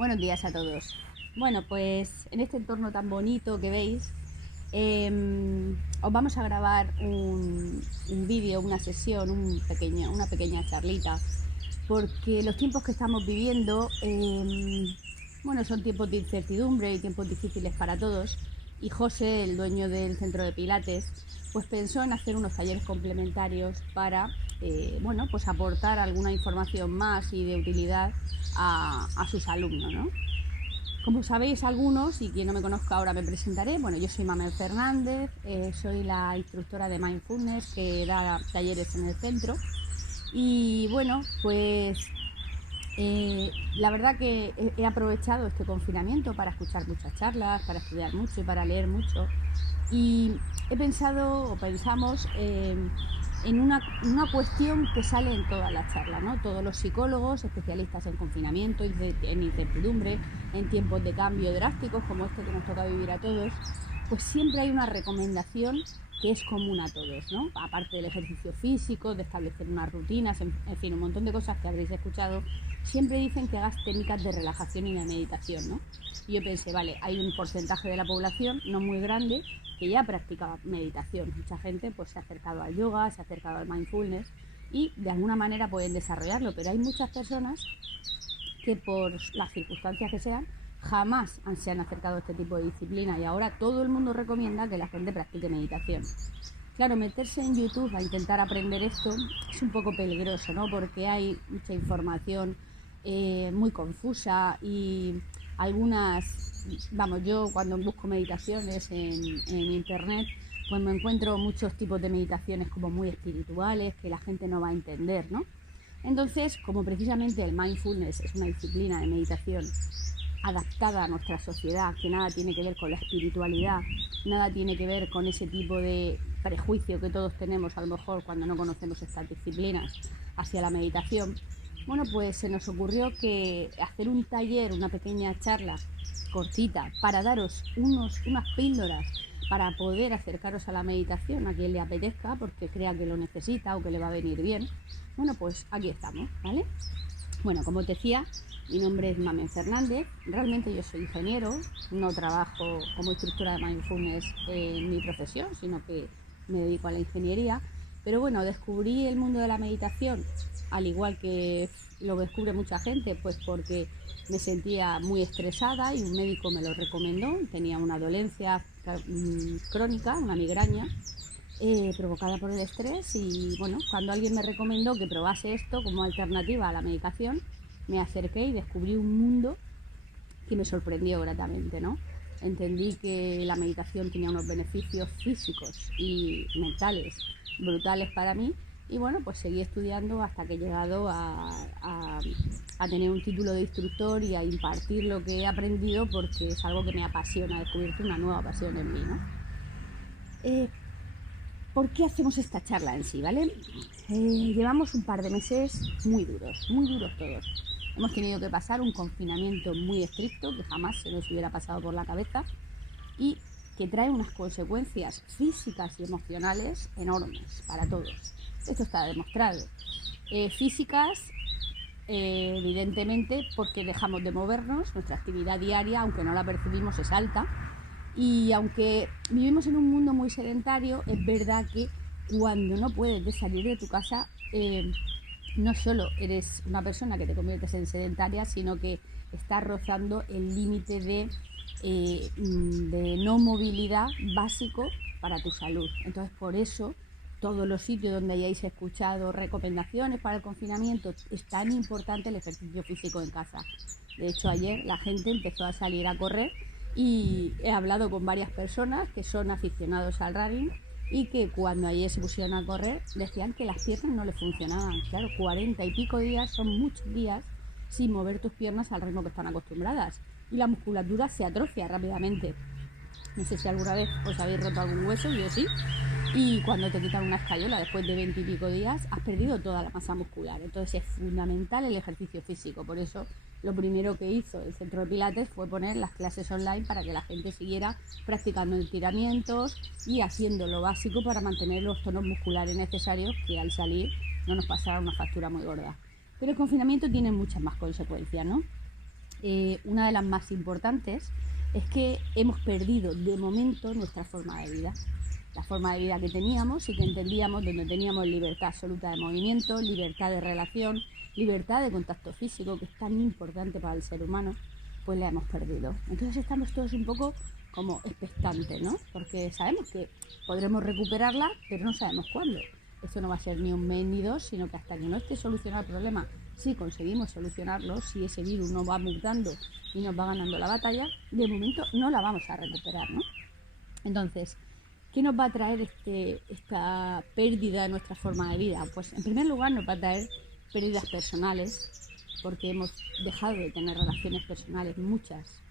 Buenos días a todos. Bueno, pues en este entorno tan bonito que veis, os vamos a grabar un vídeo, una sesión, una pequeña charlita, porque los tiempos que estamos viviendo, bueno, son tiempos de incertidumbre y tiempos difíciles para todos. Y José, el dueño del centro de Pilates, pues pensó en hacer unos talleres complementarios para, bueno, pues aportar alguna información más y de utilidad a sus alumnos, ¿no? Como sabéis algunos, y quien no me conozca ahora me presentaré, bueno, yo soy Mabel Fernández, soy la instructora de Mindfulness que da talleres en el centro. Y bueno, pues la verdad que he aprovechado este confinamiento para escuchar muchas charlas, para estudiar mucho y para leer mucho. Y he pensado, o pensamos, en una cuestión que sale en todas las charlas, ¿no? Todos los psicólogos, especialistas en confinamiento, en incertidumbre, en tiempos de cambio drásticos como este que nos toca vivir a todos, pues siempre hay una recomendación que es común a todos, ¿no? Aparte del ejercicio físico, de establecer unas rutinas, en fin, un montón de cosas que habréis escuchado, siempre dicen que hagas técnicas de relajación y de meditación, ¿no? Y yo pensé, vale, hay un porcentaje de la población, no muy grande, que ya practica meditación. Mucha gente pues se ha acercado al yoga, se ha acercado al mindfulness y de alguna manera pueden desarrollarlo, pero hay muchas personas que por las circunstancias que sean jamás se han acercado a este tipo de disciplina y ahora todo el mundo recomienda que la gente practique meditación. Claro, meterse en YouTube a intentar aprender esto es un poco peligroso, ¿no? Porque hay mucha información muy confusa y algunas, vamos, yo cuando busco meditaciones en internet, pues me encuentro muchos tipos de meditaciones como muy espirituales que la gente no va a entender, ¿no? Entonces, como precisamente el mindfulness es una disciplina de meditación adaptada a nuestra sociedad, que nada tiene que ver con la espiritualidad, nada tiene que ver con ese tipo de prejuicio que todos tenemos a lo mejor cuando no conocemos estas disciplinas hacia la meditación, bueno, pues se nos ocurrió que hacer un taller, una pequeña charla cortita para daros unas píldoras para poder acercaros a la meditación a quien le apetezca porque crea que lo necesita o que le va a venir bien. Bueno, pues aquí estamos, ¿vale? Bueno, como te decía, mi nombre es Mamen Fernández, realmente yo soy ingeniero, no trabajo como instructora de mindfulness en mi profesión, sino que me dedico a la ingeniería, pero bueno, descubrí el mundo de la meditación, al igual que lo descubre mucha gente, pues porque me sentía muy estresada y un médico me lo recomendó, tenía una dolencia crónica, una migraña, provocada por el estrés y bueno, cuando alguien me recomendó que probase esto como alternativa a la medicación, me acerqué y descubrí un mundo que me sorprendió gratamente, ¿no? Entendí que la meditación tenía unos beneficios físicos y mentales brutales para mí y bueno, pues seguí estudiando hasta que he llegado a tener un título de instructor y a impartir lo que he aprendido porque es algo que me apasiona, he descubierto una nueva pasión en mí, ¿no? ¿Por qué hacemos esta charla en sí, vale? Llevamos un par de meses muy duros todos. Hemos tenido que pasar un confinamiento muy estricto que jamás se nos hubiera pasado por la cabeza y que trae unas consecuencias físicas y emocionales enormes para todos. Esto está demostrado. Físicas, evidentemente, porque dejamos de movernos, nuestra actividad diaria, aunque no la percibimos, es alta. Y aunque vivimos en un mundo muy sedentario, es verdad que cuando no puedes salir de tu casa, no solo eres una persona que te conviertes en sedentaria, sino que estás rozando el límite de no movilidad básico para tu salud. Entonces, por eso, todos los sitios donde hayáis escuchado recomendaciones para el confinamiento, es tan importante el ejercicio físico en casa. De hecho, ayer la gente empezó a salir a correr y he hablado con varias personas que son aficionados al running y que cuando ayer se pusieron a correr decían que las piernas no les funcionaban. Claro, 40 y pico días son muchos días sin mover tus piernas al ritmo que están acostumbradas y la musculatura se atrofia rápidamente. No sé si alguna vez os habéis roto algún hueso, yo sí. Y cuando te quitan una escayola después de 20 y pico días, has perdido toda la masa muscular. Entonces es fundamental el ejercicio físico. Por eso lo primero que hizo el centro de Pilates fue poner las clases online para que la gente siguiera practicando estiramientos y haciendo lo básico para mantener los tonos musculares necesarios que al salir no nos pasara una factura muy gorda. Pero el confinamiento tiene muchas más consecuencias, ¿no? una de las más importantes es que hemos perdido de momento nuestra forma de vida. La forma de vida que teníamos y que entendíamos, donde teníamos libertad absoluta de movimiento, libertad de relación, libertad de contacto físico, que es tan importante para el ser humano, pues la hemos perdido. Entonces estamos todos un poco como expectantes, ¿no? Porque sabemos que podremos recuperarla, pero no sabemos cuándo. Esto no va a ser ni un mes ni dos, sino que hasta que no esté solucionado el problema, si conseguimos solucionarlo, si ese virus no va mutando y nos va ganando la batalla, de momento no la vamos a recuperar, ¿no? Entonces, ¿qué nos va a traer esta pérdida de nuestra forma de vida? Pues en primer lugar nos va a traer pérdidas personales, porque hemos dejado de tener relaciones personales, muchas.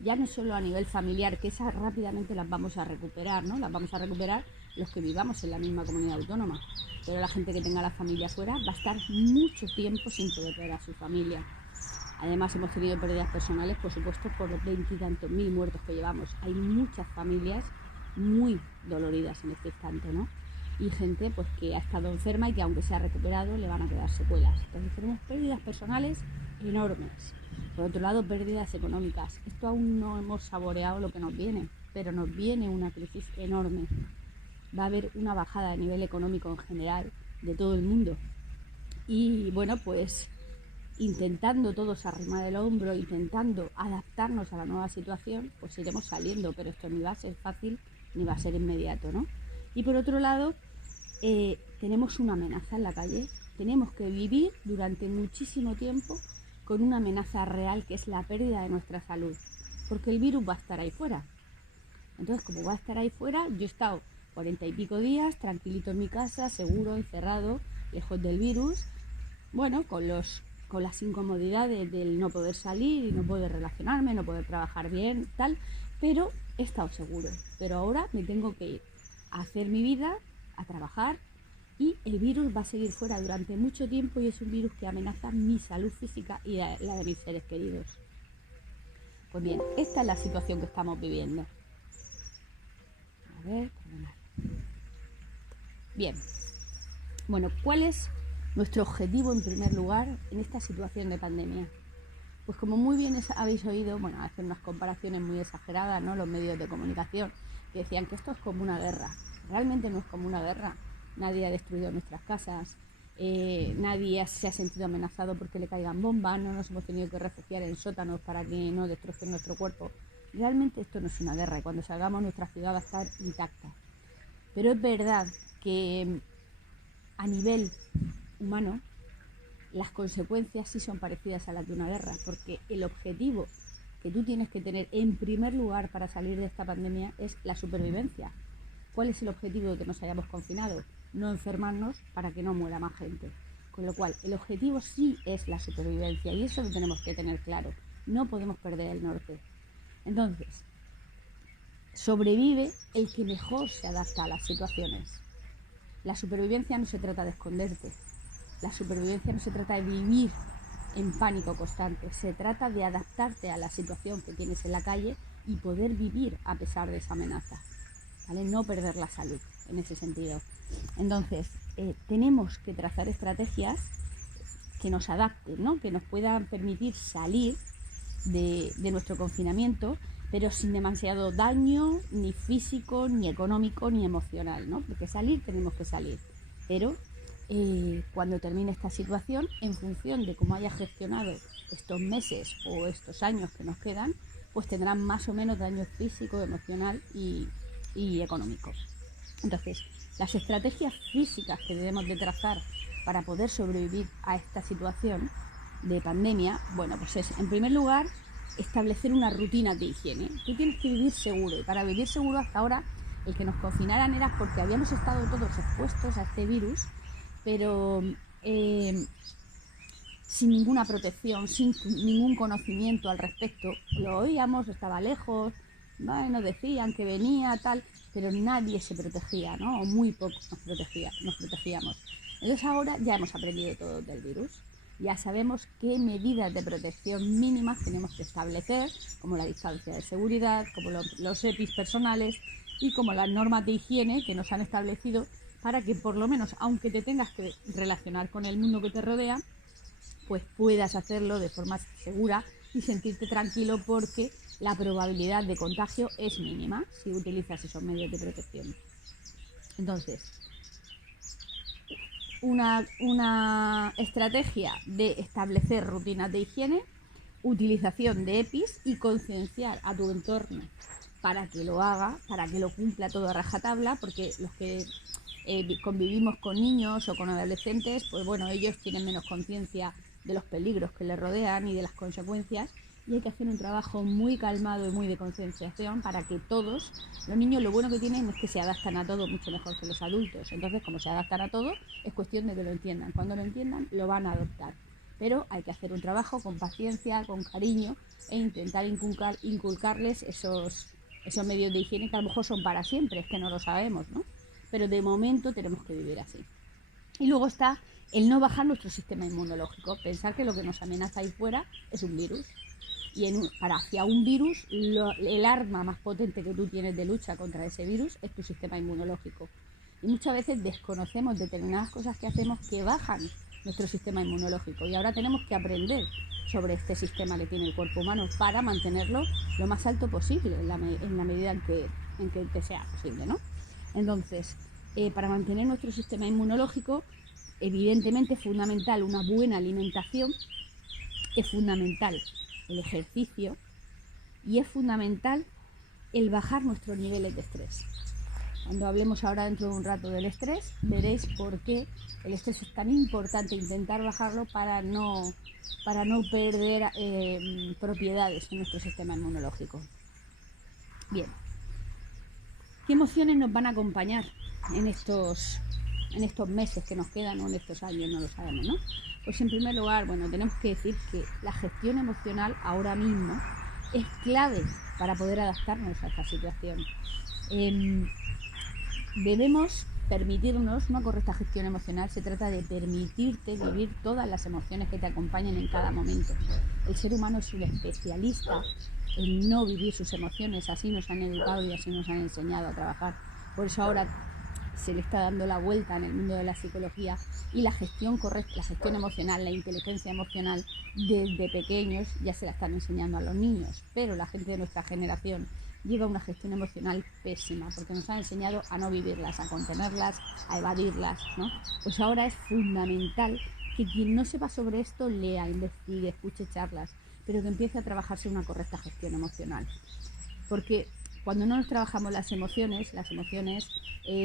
Ya no solo a nivel familiar, que esas rápidamente las vamos a recuperar, ¿no? Las vamos a recuperar los que vivamos en la misma comunidad autónoma. Pero la gente que tenga la familia fuera va a estar mucho tiempo sin poder ver a su familia. Además hemos tenido pérdidas personales, por supuesto, por los 20 y tantos mil muertos que llevamos. Hay muchas familias muy doloridas en este instante, ¿no? Y gente pues que ha estado enferma y que aunque se ha recuperado le van a quedar secuelas. Entonces tenemos pérdidas personales enormes. Por otro lado, pérdidas económicas. Esto aún no hemos saboreado lo que nos viene, pero nos viene una crisis enorme. Va a haber una bajada a nivel económico en general de todo el mundo. Y bueno, pues intentando todos arrimar el hombro, intentando adaptarnos a la nueva situación, pues iremos saliendo, pero esto ni va a ser fácil ni va a ser inmediato, ¿no? Y por otro lado, tenemos una amenaza en la calle, tenemos que vivir durante muchísimo tiempo con una amenaza real que es la pérdida de nuestra salud, porque el virus va a estar ahí fuera. Entonces, como va a estar ahí fuera, yo he estado 40 y pico días tranquilito en mi casa, seguro, encerrado, lejos del virus, bueno, con las incomodidades del no poder salir y no poder relacionarme, no poder trabajar bien, tal, pero he estado seguro. Pero ahora me tengo que ir a hacer mi vida, a trabajar, y el virus va a seguir fuera durante mucho tiempo y es un virus que amenaza mi salud física y la de mis seres queridos. Pues bien, esta es la situación que estamos viviendo. A ver, perdonad. Bien. Bueno, ¿cuál es nuestro objetivo en primer lugar en esta situación de pandemia? Pues como muy bien habéis oído, bueno, hacen unas comparaciones muy exageradas, ¿no? Los medios de comunicación que decían que esto es como una guerra. Realmente no es como una guerra. Nadie ha destruido nuestras casas, nadie se ha sentido amenazado porque le caigan bombas, no nos hemos tenido que refugiar en sótanos para que no destrocen nuestro cuerpo. Realmente esto no es una guerra y cuando salgamos nuestra ciudad va a estar intacta. Pero es verdad que a nivel humano las consecuencias sí son parecidas a las de una guerra, porque el objetivo que tú tienes que tener en primer lugar para salir de esta pandemia es la supervivencia. ¿Cuál es el objetivo de que nos hayamos confinado? No enfermarnos para que no muera más gente. Con lo cual, el objetivo sí es la supervivencia y eso lo tenemos que tener claro. No podemos perder el norte. Entonces, sobrevive el que mejor se adapta a las situaciones. La supervivencia no se trata de esconderte. La supervivencia no se trata de vivir en pánico constante. Se trata de adaptarte a la situación que tienes en la calle y poder vivir a pesar de esa amenaza. ¿Vale? No perder la salud en ese sentido. Entonces, tenemos que trazar estrategias que nos adapten, ¿no? Que nos puedan permitir salir de nuestro confinamiento, pero sin demasiado daño, ni físico, ni económico, ni emocional, ¿no? Porque salir tenemos que salir. Pero cuando termine esta situación, en función de cómo haya gestionado estos meses o estos años que nos quedan, pues tendrán más o menos daño físico, emocional y económico. Entonces, las estrategias físicas que debemos de trazar para poder sobrevivir a esta situación de pandemia, bueno, pues es, en primer lugar, establecer una rutina de higiene. Tú tienes que vivir seguro y para vivir seguro hasta ahora el que nos confinaran era porque habíamos estado todos expuestos a este virus, pero sin ninguna protección, sin ningún conocimiento al respecto. Lo oíamos, estaba lejos, nos decían que venía, tal, pero nadie se protegía, ¿no? O muy poco nos protegíamos. Entonces ahora ya hemos aprendido todo del virus. Ya sabemos qué medidas de protección mínimas tenemos que establecer, como la distancia de seguridad, como los EPIs personales y como las normas de higiene que nos han establecido para que por lo menos, aunque te tengas que relacionar con el mundo que te rodea, pues puedas hacerlo de forma segura y sentirte tranquilo porque la probabilidad de contagio es mínima si utilizas esos medios de protección. Entonces, una estrategia de establecer rutinas de higiene, utilización de EPIs y concienciar a tu entorno para que lo haga, para que lo cumpla todo a rajatabla, porque los que convivimos con niños o con adolescentes, pues bueno, ellos tienen menos conciencia de los peligros que les rodean y de las consecuencias, y hay que hacer un trabajo muy calmado y muy de concienciación para que todos, los niños lo bueno que tienen es que se adaptan a todo mucho mejor que los adultos. Entonces, como se adaptan a todo, es cuestión de que lo entiendan. Cuando lo entiendan, lo van a adoptar. Pero hay que hacer un trabajo con paciencia, con cariño, e intentar inculcarles esos medios de higiene que a lo mejor son para siempre, es que no lo sabemos, ¿no? Pero de momento tenemos que vivir así. Y luego está el no bajar nuestro sistema inmunológico, pensar que lo que nos amenaza ahí fuera es un virus. Y hacia un virus, el arma más potente que tú tienes de lucha contra ese virus es tu sistema inmunológico. Y muchas veces desconocemos determinadas cosas que hacemos que bajan nuestro sistema inmunológico. Y ahora tenemos que aprender sobre este sistema que tiene el cuerpo humano para mantenerlo lo más alto posible en la medida en que sea posible, ¿no? Entonces, para mantener nuestro sistema inmunológico, evidentemente es fundamental una buena alimentación, es fundamental el ejercicio y es fundamental el bajar nuestros niveles de estrés. Cuando hablemos ahora dentro de un rato del estrés, veréis por qué el estrés es tan importante, intentar bajarlo para no perder propiedades en nuestro sistema inmunológico. Bien, ¿qué emociones nos van a acompañar en estos meses que nos quedan o en estos años? No lo sabemos, ¿no? Pues en primer lugar, bueno, tenemos que decir que la gestión emocional ahora mismo es clave para poder adaptarnos a esta situación. Debemos permitirnos una correcta gestión emocional. Se trata de permitirte vivir todas las emociones que te acompañan en cada momento. El ser humano es un especialista en no vivir sus emociones, así nos han educado y así nos han enseñado a trabajar. Por eso ahora se le está dando la vuelta en el mundo de la psicología, y la gestión correcta, la gestión emocional, la inteligencia emocional, desde pequeños ya se la están enseñando a los niños, pero la gente de nuestra generación lleva una gestión emocional pésima porque nos han enseñado a no vivirlas, a contenerlas, a evadirlas, ¿no? Pues ahora es fundamental que quien no sepa sobre esto lea, investigue, escuche charlas, pero que empiece a trabajarse una correcta gestión emocional, porque cuando no nos trabajamos las emociones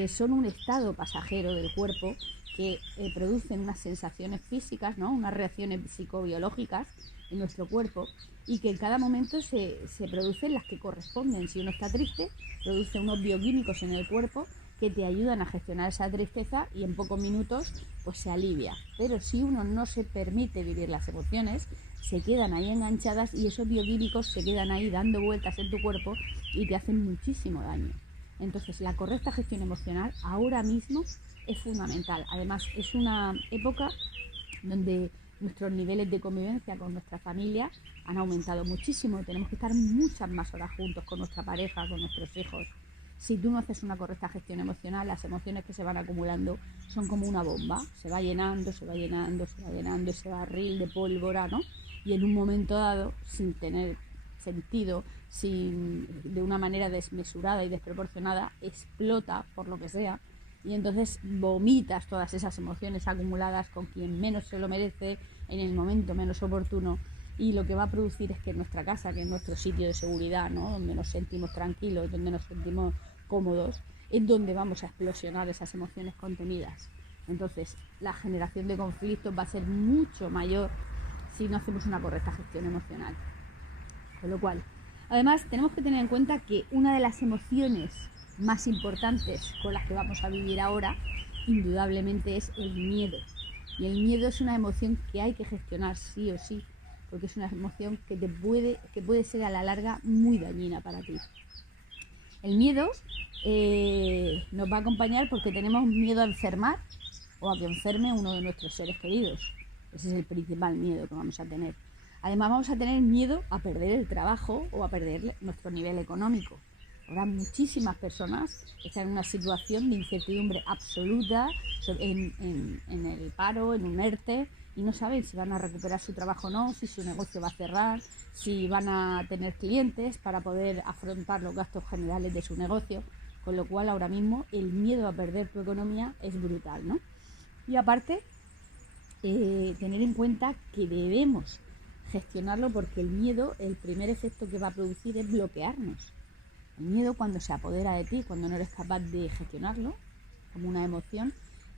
son un estado pasajero del cuerpo que producen unas sensaciones físicas, ¿no? Unas reacciones psicobiológicas en nuestro cuerpo, y que en cada momento se producen las que corresponden. Si uno está triste, produce unos bioquímicos en el cuerpo que te ayudan a gestionar esa tristeza y en pocos minutos pues se alivia. Pero si uno no se permite vivir las emociones, se quedan ahí enganchadas y esos bioquímicos se quedan ahí dando vueltas en tu cuerpo y te hacen muchísimo daño. Entonces, la correcta gestión emocional ahora mismo es fundamental. Además, es una época donde nuestros niveles de convivencia con nuestra familia han aumentado muchísimo. Tenemos que estar muchas más horas juntos con nuestra pareja, con nuestros hijos. Si tú no haces una correcta gestión emocional, las emociones que se van acumulando son como una bomba. Se va llenando, se va llenando, se va llenando ese barril de pólvora, ¿no? Y en un momento dado, sin tener sentido, de una manera desmesurada y desproporcionada, explota por lo que sea, y entonces vomitas todas esas emociones acumuladas con quien menos se lo merece, en el momento menos oportuno, y lo que va a producir es que en nuestra casa, que es nuestro sitio de seguridad, ¿no? Donde nos sentimos tranquilos, donde nos sentimos cómodos, es donde vamos a explosionar esas emociones contenidas. Entonces, la generación de conflictos va a ser mucho mayor si no hacemos una correcta gestión emocional. Con lo cual, además, tenemos que tener en cuenta que una de las emociones más importantes con las que vamos a vivir ahora, indudablemente, es el miedo. Y el miedo es una emoción que hay que gestionar sí o sí, porque es una emoción que puede ser a la larga muy dañina para ti. El miedo nos va a acompañar porque tenemos miedo a enfermar o a que enferme uno de nuestros seres queridos. Ese es el principal miedo que vamos a tener. Además, vamos a tener miedo a perder el trabajo o a perder nuestro nivel económico. Habrá muchísimas personas que están en una situación de incertidumbre absoluta, en el paro, en un ERTE, y no saben si van a recuperar su trabajo o no, si su negocio va a cerrar, si van a tener clientes para poder afrontar los gastos generales de su negocio, con lo cual ahora mismo el miedo a perder tu economía es brutal, ¿no? Y aparte, tener en cuenta que debemos gestionarlo, porque el miedo, el primer efecto que va a producir es bloquearnos. El miedo, cuando se apodera de ti, cuando no eres capaz de gestionarlo como una emoción,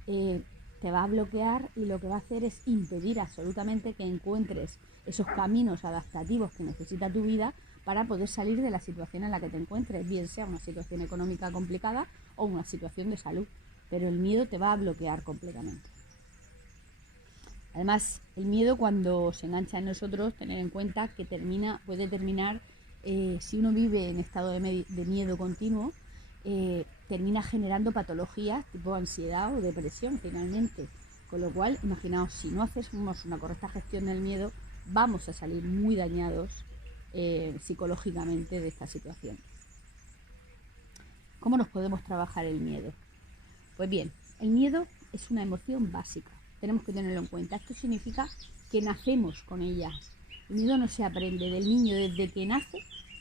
te va a bloquear, y lo que va a hacer es impedir absolutamente que encuentres esos caminos adaptativos que necesita tu vida para poder salir de la situación en la que te encuentres, bien sea una situación económica complicada o una situación de salud. Pero el miedo te va a bloquear completamente. Además, el miedo, cuando se engancha en nosotros, tener en cuenta que puede terminar, si uno vive en estado de miedo continuo, termina generando patologías tipo ansiedad o depresión finalmente. Con lo cual, imaginaos, si no hacemos una correcta gestión del miedo, vamos a salir muy dañados psicológicamente de esta situación. ¿Cómo nos podemos trabajar el miedo? Pues bien, el miedo es una emoción básica. Tenemos que tenerlo en cuenta. Esto significa que nacemos con ella. El miedo no se aprende. Del niño, desde que nace,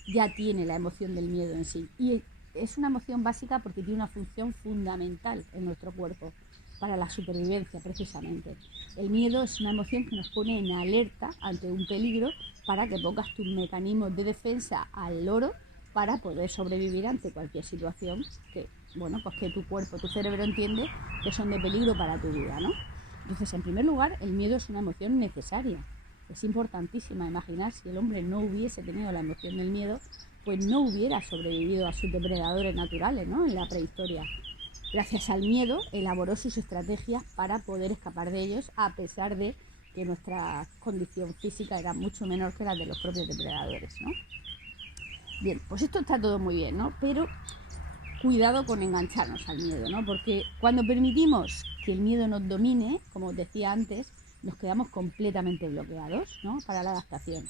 ya tiene la emoción del miedo en sí. Y es una emoción básica porque tiene una función fundamental en nuestro cuerpo para la supervivencia, precisamente. El miedo es una emoción que nos pone en alerta ante un peligro para que pongas tus mecanismos de defensa al loro para poder sobrevivir ante cualquier situación que, bueno, pues que tu cuerpo, tu cerebro entiende que son de peligro para tu vida, ¿no? Entonces, en primer lugar, el miedo es una emoción necesaria. Es importantísima. Imaginar, si el hombre no hubiese tenido la emoción del miedo, pues no hubiera sobrevivido a sus depredadores naturales, ¿no? En la prehistoria. Gracias al miedo elaboró sus estrategias para poder escapar de ellos, a pesar de que nuestra condición física era mucho menor que la de los propios depredadores, ¿no? Bien, pues esto está todo muy bien, ¿no? Pero cuidado con engancharnos al miedo, ¿no? Porque cuando permitimos que el miedo nos domine, como os decía antes, nos quedamos completamente bloqueados, ¿no? Para la adaptación.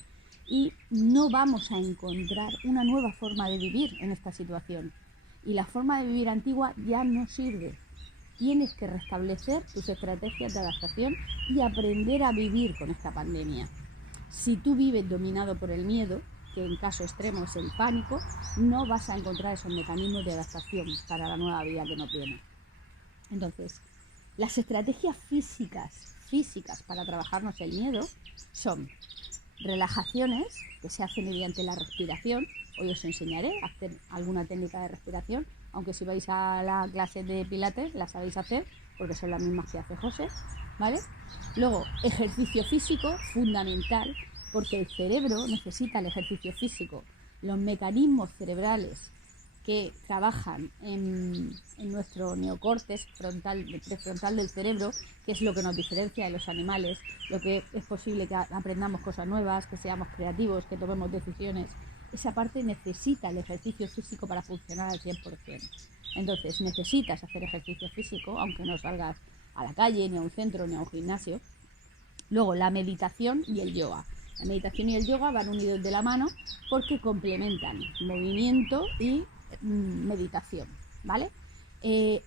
Y no vamos a encontrar una nueva forma de vivir en esta situación. Y la forma de vivir antigua ya no sirve. Tienes que restablecer tus estrategias de adaptación y aprender a vivir con esta pandemia. Si tú vives dominado por el miedo, que en caso extremo es el pánico, no vas a encontrar esos mecanismos de adaptación para la nueva vida que nos viene. Entonces, las estrategias físicas para trabajarnos el miedo son relajaciones que se hacen mediante la respiración. Hoy os enseñaré a hacer alguna técnica de respiración, aunque si vais a la clase de pilates la sabéis hacer, porque son las mismas que hace José, ¿vale? Luego, ejercicio físico, fundamental, porque el cerebro necesita el ejercicio físico. Los mecanismos cerebrales que trabajan en nuestro neocórtex prefrontal del cerebro, que es lo que nos diferencia de los animales, lo que es posible que aprendamos cosas nuevas, que seamos creativos, que tomemos decisiones. Esa parte necesita el ejercicio físico para funcionar al 100%. Entonces necesitas hacer ejercicio físico, aunque no salgas a la calle, ni a un centro, ni a un gimnasio. Luego, la meditación y el yoga. La meditación y el yoga van unidos de la mano porque complementan movimiento y meditación, ¿vale?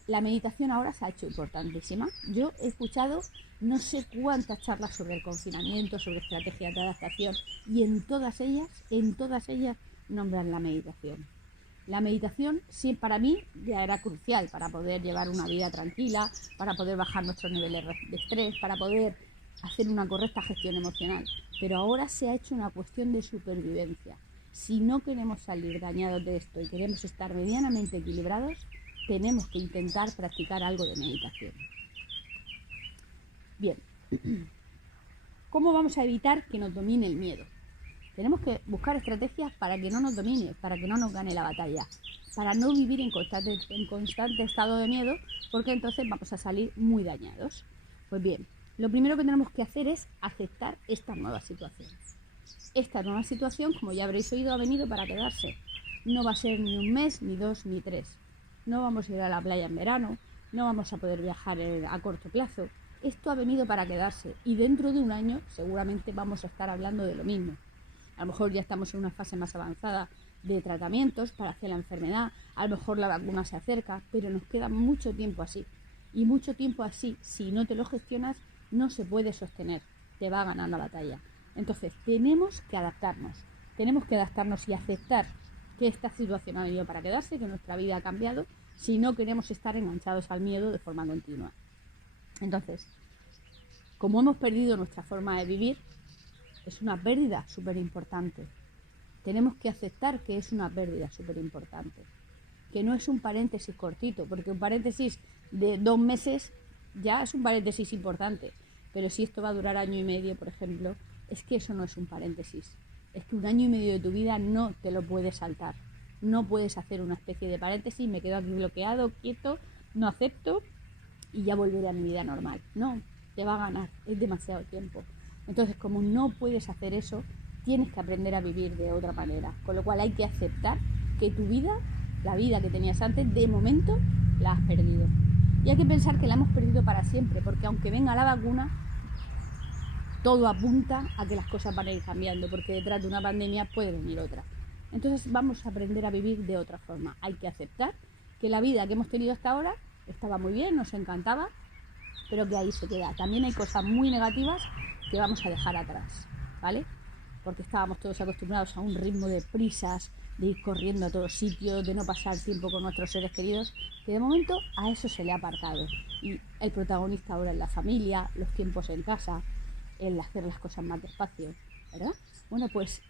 La meditación ahora se ha hecho importantísima. Yo he escuchado no sé cuántas charlas sobre el confinamiento, sobre estrategias de adaptación, y en todas ellas nombran la meditación. La meditación, sí, para mí ya era crucial para poder llevar una vida tranquila, para poder bajar nuestros niveles de estrés, para poder hacer una correcta gestión emocional. Pero ahora se ha hecho una cuestión de supervivencia. Si no queremos salir dañados de esto y queremos estar medianamente equilibrados, tenemos que intentar practicar algo de meditación. Bien, ¿cómo vamos a evitar que nos domine el miedo? Tenemos que buscar estrategias para que no nos domine, para que no nos gane la batalla, para no vivir en constante estado de miedo, porque entonces vamos a salir muy dañados. Pues bien, lo primero que tenemos que hacer es aceptar esta nueva situación. Esta nueva situación, como ya habréis oído, ha venido para quedarse. No va a ser ni un mes, ni dos, ni tres. No vamos a ir a la playa en verano, no vamos a poder viajar a corto plazo. Esto ha venido para quedarse y dentro de un año seguramente vamos a estar hablando de lo mismo. A lo mejor ya estamos en una fase más avanzada de tratamientos para hacer la enfermedad, a lo mejor la vacuna se acerca, pero nos queda mucho tiempo así. Y mucho tiempo así, si no te lo gestionas, no se puede sostener, te va a ganar la batalla. Entonces tenemos que adaptarnos y aceptar que esta situación ha venido para quedarse, que nuestra vida ha cambiado, si no queremos estar enganchados al miedo de forma continua. Entonces, como hemos perdido nuestra forma de vivir, es una pérdida súper importante. Tenemos que aceptar que es una pérdida súper importante, que no es un paréntesis cortito, porque un paréntesis de 2 meses ya es un paréntesis importante, pero si esto va a durar 1 año y medio, por ejemplo, es que eso no es un paréntesis, es que 1 año y medio de tu vida no te lo puedes saltar, no puedes hacer una especie de paréntesis, me quedo aquí bloqueado, quieto, no acepto y ya volveré a mi vida normal. No, te va a ganar, es demasiado tiempo. Entonces, como no puedes hacer eso, tienes que aprender a vivir de otra manera, con lo cual hay que aceptar que tu vida, la vida que tenías antes, de momento la has perdido. Y hay que pensar que la hemos perdido para siempre, porque aunque venga la vacuna, todo apunta a que las cosas van a ir cambiando, porque detrás de una pandemia puede venir otra. Entonces vamos a aprender a vivir de otra forma. Hay que aceptar que la vida que hemos tenido hasta ahora estaba muy bien, nos encantaba, pero que ahí se queda. También hay cosas muy negativas que vamos a dejar atrás, ¿vale? Porque estábamos todos acostumbrados a un ritmo de prisas, de ir corriendo a todos sitios, de no pasar tiempo con nuestros seres queridos, que de momento a eso se le ha apartado. Y el protagonista ahora es la familia, los tiempos en casa, el hacer las cosas más despacio, ¿verdad? Bueno, pues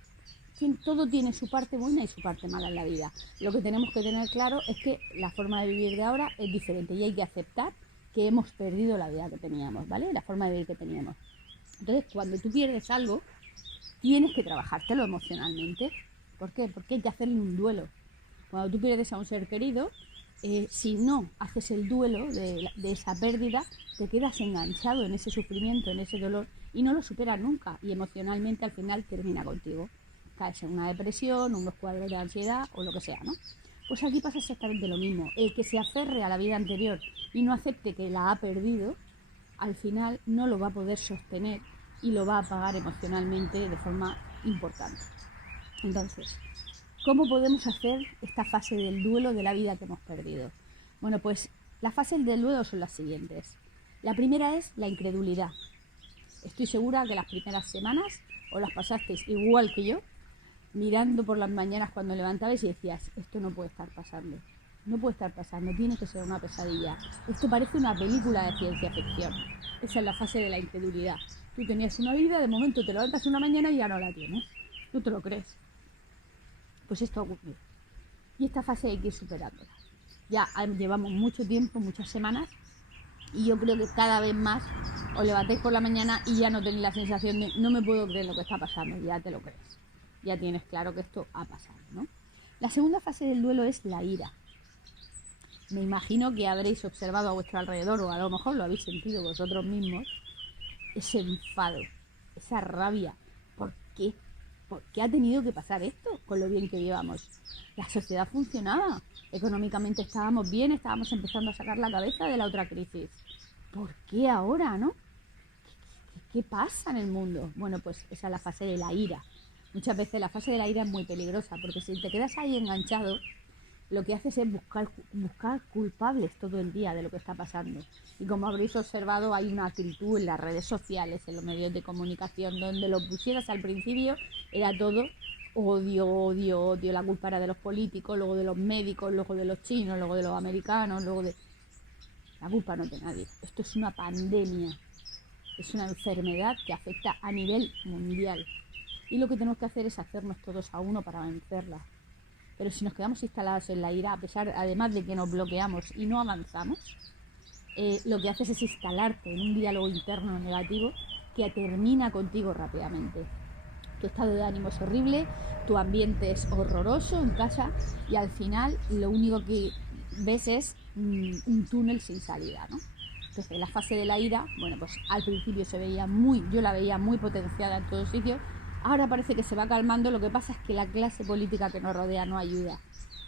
todo tiene su parte buena y su parte mala en la vida. Lo que tenemos que tener claro es que la forma de vivir de ahora es diferente y hay que aceptar que hemos perdido la vida que teníamos, ¿vale? La forma de vivir que teníamos. Entonces, cuando tú pierdes algo, tienes que trabajártelo emocionalmente. ¿Por qué? Porque hay que hacerle un duelo. Cuando tú pierdes a un ser querido, si no haces el duelo de esa pérdida, te quedas enganchado en ese sufrimiento, en ese dolor y no lo superas nunca y emocionalmente al final termina contigo. Caes en una depresión, unos cuadros de ansiedad o lo que sea, ¿no? Pues aquí pasa exactamente lo mismo. El que se aferre a la vida anterior y no acepte que la ha perdido, al final no lo va a poder sostener y lo va a pagar emocionalmente de forma importante. Entonces, ¿cómo podemos hacer esta fase del duelo de la vida que hemos perdido? Bueno, pues las fases del duelo son las siguientes. La primera es la incredulidad. Estoy segura que las primeras semanas os las pasasteis igual que yo, mirando por las mañanas cuando levantabais y decías, esto no puede estar pasando. No puede estar pasando, tiene que ser una pesadilla. Esto parece una película de ciencia ficción. Esa es la fase de la incredulidad. Tú tenías una vida, de momento te levantas una mañana y ya no la tienes. No te lo crees. Pues esto ha ocurrido. Y esta fase hay que ir superándola. Ya llevamos mucho tiempo, muchas semanas, y yo creo que cada vez más os levantáis por la mañana y ya no tenéis la sensación de no me puedo creer lo que está pasando, ya te lo crees. Ya tienes claro que esto ha pasado, ¿no? La segunda fase del duelo es la ira. Me imagino que habréis observado a vuestro alrededor, o a lo mejor lo habéis sentido vosotros mismos, ese enfado, esa rabia. ¿Por qué? ¿Por qué ha tenido que pasar esto con lo bien que llevamos? La sociedad funcionaba, económicamente estábamos bien, estábamos empezando a sacar la cabeza de la otra crisis. ¿Por qué ahora, no? ¿Qué pasa en el mundo? Bueno, pues esa es la fase de la ira. Muchas veces la fase de la ira es muy peligrosa, porque si te quedas ahí enganchado, lo que haces es buscar culpables todo el día de lo que está pasando. Y como habréis observado, hay una actitud en las redes sociales, en los medios de comunicación, donde lo pusieras al principio, era todo odio, odio, odio. La culpa era de los políticos, luego de los médicos, luego de los chinos, luego de los americanos, luego de... La culpa no es de nadie. Esto es una pandemia. Es una enfermedad que afecta a nivel mundial. Y lo que tenemos que hacer es hacernos todos a uno para vencerla. Pero si nos quedamos instalados en la ira, además de que nos bloqueamos y no avanzamos, lo que haces es instalarte en un diálogo interno negativo que termina contigo rápidamente. Tu estado de ánimo es horrible, tu ambiente es horroroso en casa y al final lo único que ves es un túnel sin salida, ¿no? Entonces, la fase de la ira, bueno, pues al principio yo la veía muy potenciada en todos sitios. Ahora parece que se va calmando, lo que pasa es que la clase política que nos rodea no ayuda.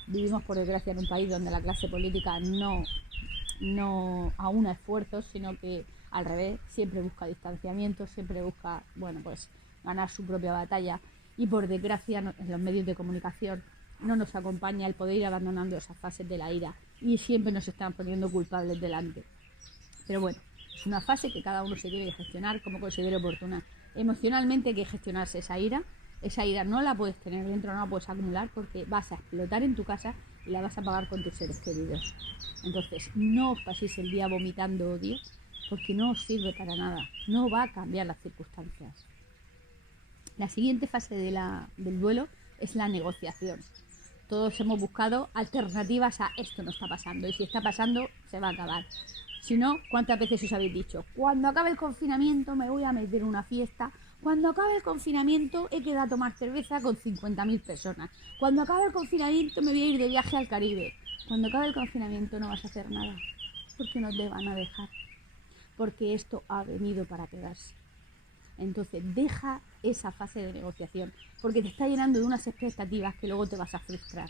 Vivimos, por desgracia, en un país donde la clase política no aúna esfuerzos, sino que al revés, siempre busca distanciamiento, siempre busca, bueno, pues ganar su propia batalla. Y por desgracia, en los medios de comunicación no nos acompaña el poder ir abandonando esas fases de la ira y siempre nos están poniendo culpables delante. Pero bueno, Es una fase que cada uno se tiene que gestionar como considere oportuna. Emocionalmente hay que gestionarse esa ira. Esa ira no la puedes tener dentro, no la puedes acumular porque vas a explotar en tu casa y la vas a pagar con tus seres queridos. Entonces, no os paséis el día vomitando odio porque no os sirve para nada. No va a cambiar las circunstancias. La siguiente fase del duelo es la negociación. Todos hemos buscado alternativas a esto no está pasando y si está pasando se va a acabar. Si no, ¿cuántas veces os habéis dicho? Cuando acabe el confinamiento me voy a meter en una fiesta. Cuando acabe el confinamiento he quedado a tomar cerveza con 50.000 personas. Cuando acabe el confinamiento me voy a ir de viaje al Caribe. Cuando acabe el confinamiento no vas a hacer nada. Porque no te van a dejar. Porque esto ha venido para quedarse. Entonces deja esa fase de negociación. Porque te está llenando de unas expectativas que luego te vas a frustrar.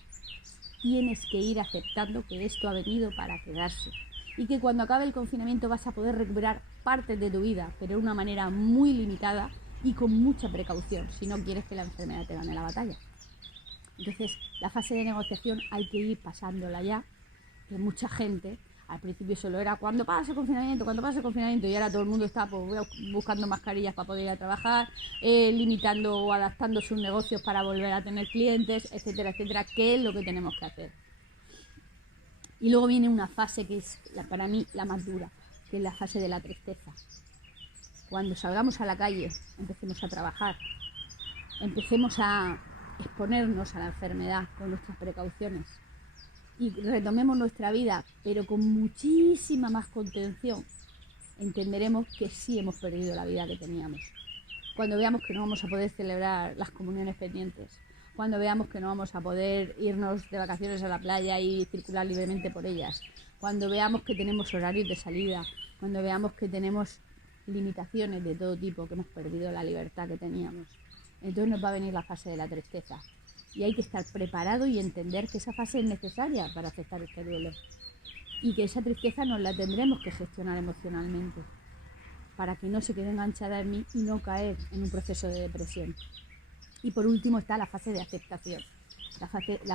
Tienes que ir aceptando que esto ha venido para quedarse. Y que cuando acabe el confinamiento vas a poder recuperar partes de tu vida, pero de una manera muy limitada y con mucha precaución, si no quieres que la enfermedad te gane la batalla. Entonces, la fase de negociación hay que ir pasándola ya, que mucha gente al principio solo era cuando pase el confinamiento, y ahora todo el mundo está buscando mascarillas para poder ir a trabajar, limitando o adaptando sus negocios para volver a tener clientes, etcétera, etcétera, que es lo que tenemos que hacer. Y luego viene una fase que es para mí la más dura, que es la fase de la tristeza. Cuando salgamos a la calle, empecemos a trabajar, empecemos a exponernos a la enfermedad con nuestras precauciones y retomemos nuestra vida, pero con muchísima más contención, entenderemos que sí hemos perdido la vida que teníamos. Cuando veamos que no vamos a poder celebrar las comuniones pendientes, cuando veamos que no vamos a poder irnos de vacaciones a la playa y circular libremente por ellas, cuando veamos que tenemos horarios de salida, cuando veamos que tenemos limitaciones de todo tipo, que hemos perdido la libertad que teníamos, entonces nos va a venir la fase de la tristeza. Y hay que estar preparado y entender que esa fase es necesaria para aceptar este duelo. Y que esa tristeza nos la tendremos que gestionar emocionalmente, para que no se quede enganchada en mí y no caer en un proceso de depresión. Y por último está la fase de aceptación. La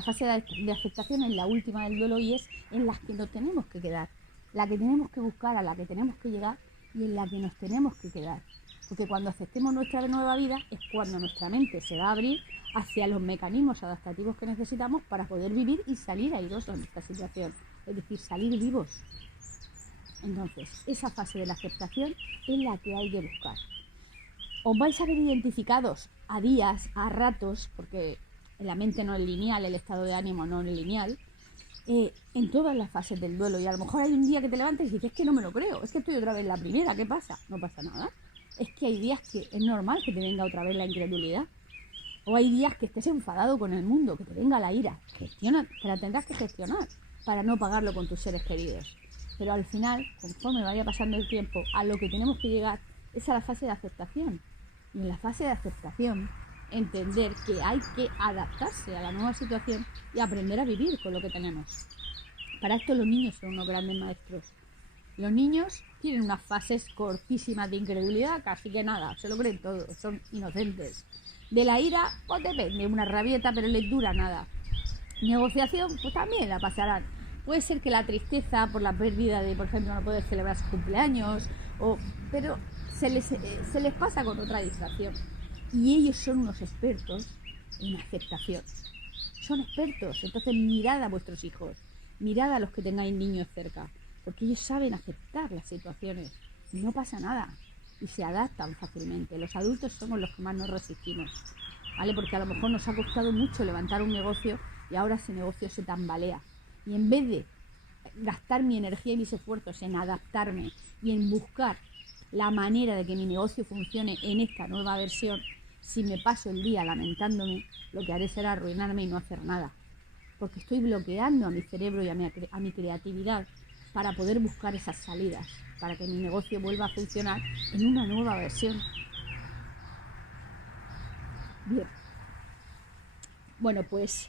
fase de aceptación es la última del duelo y es en la que nos tenemos que quedar, la que tenemos que buscar, a la que tenemos que llegar y en la que nos tenemos que quedar. Porque cuando aceptemos nuestra nueva vida es cuando nuestra mente se va a abrir hacia los mecanismos adaptativos que necesitamos para poder vivir y salir airosos de esta situación, es decir, salir vivos. Entonces, esa fase de la aceptación es la que hay que buscar. Os vais a ver identificados a días, a ratos, porque la mente no es lineal, el estado de ánimo no es lineal, en todas las fases del duelo. Y a lo mejor hay un día que te levantes y dices, es que no me lo creo, es que estoy otra vez en la primera, ¿qué pasa? No pasa nada. Es que hay días que es normal que te venga otra vez la incredulidad. O hay días que estés enfadado con el mundo, que te venga la ira. Gestiona, te la tendrás que gestionar para no pagarlo con tus seres queridos. Pero al final, conforme vaya pasando el tiempo, a lo que tenemos que llegar es a la fase de aceptación. Y en la fase de aceptación, entender que hay que adaptarse a la nueva situación y aprender a vivir con lo que tenemos. Para esto los niños son unos grandes maestros. Los niños tienen unas fases cortísimas de incredulidad, casi que nada, se lo creen todo, son inocentes. De la ira, pues depende, una rabieta, pero les dura nada. Negociación, pues también la pasarán. Puede ser que la tristeza por la pérdida de, por ejemplo, no poder celebrar su cumpleaños, pero se les pasa con otra distracción. Y ellos son unos expertos en aceptación. Son expertos, entonces mirad a vuestros hijos, mirad a los que tengáis niños cerca, porque ellos saben aceptar las situaciones y no pasa nada y se adaptan fácilmente. Los adultos somos los que más nos resistimos, ¿vale? Porque a lo mejor nos ha costado mucho levantar un negocio y ahora ese negocio se tambalea. Y en vez de gastar mi energía y mis esfuerzos en adaptarme y en buscar la manera de que mi negocio funcione en esta nueva versión, si me paso el día lamentándome, lo que haré será arruinarme y no hacer nada. Porque estoy bloqueando a mi cerebro y a mi creatividad para poder buscar esas salidas, para que mi negocio vuelva a funcionar en una nueva versión. Bien. Bueno, pues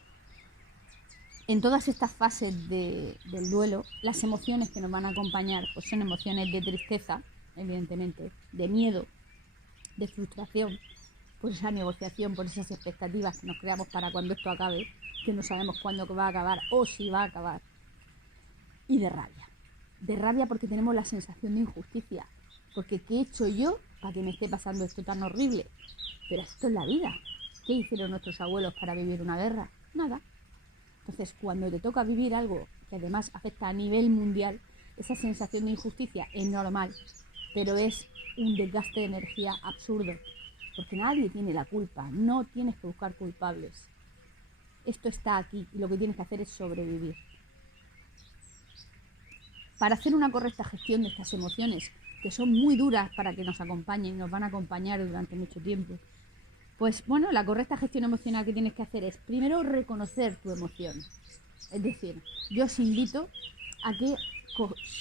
en todas estas fases del duelo, las emociones que nos van a acompañar pues son emociones de tristeza, evidentemente, de miedo, de frustración, por esa negociación, por esas expectativas que nos creamos para cuando esto acabe, que no sabemos cuándo va a acabar o si va a acabar, y de rabia. de rabia porque tenemos la sensación de injusticia. Porque ¿qué he hecho yo para que me esté pasando esto tan horrible? Pero esto es la vida. ¿Qué hicieron nuestros abuelos para vivir una guerra? Nada. Entonces, cuando te toca vivir algo que además afecta a nivel mundial, esa sensación de injusticia es normal, pero es un desgaste de energía absurdo. Porque nadie tiene la culpa, no tienes que buscar culpables. Esto está aquí y lo que tienes que hacer es sobrevivir. Para hacer una correcta gestión de estas emociones, que son muy duras para que nos acompañen, nos van a acompañar durante mucho tiempo, pues bueno, la correcta gestión emocional que tienes que hacer es primero reconocer tu emoción. Es decir, yo os invito a que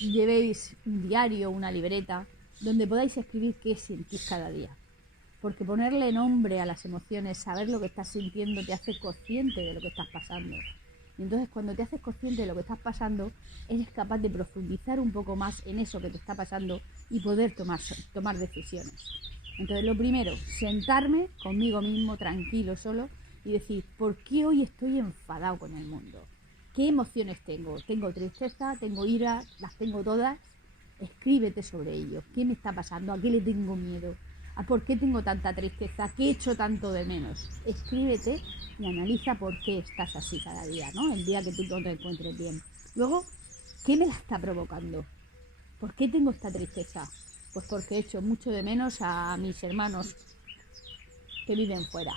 llevéis un diario, una libreta, donde podáis escribir qué sentís cada día. Porque ponerle nombre a las emociones, saber lo que estás sintiendo, te hace consciente de lo que estás pasando. Y entonces cuando te haces consciente de lo que estás pasando, eres capaz de profundizar un poco más en eso que te está pasando y poder tomar decisiones. Entonces lo primero, sentarme conmigo mismo, tranquilo, solo, y decir, ¿por qué hoy estoy enfadado con el mundo? ¿Qué emociones tengo? Tengo tristeza, tengo ira, las tengo todas. Escríbete sobre ello. ¿Qué me está pasando? ¿A qué le tengo miedo? ¿A por qué tengo tanta tristeza? ¿Qué he hecho tanto de menos? Escríbete y analiza por qué estás así cada día, ¿no? El día que tú no te encuentres bien. Luego, ¿qué me la está provocando? ¿Por qué tengo esta tristeza? Pues porque he hecho mucho de menos a mis hermanos que viven fuera.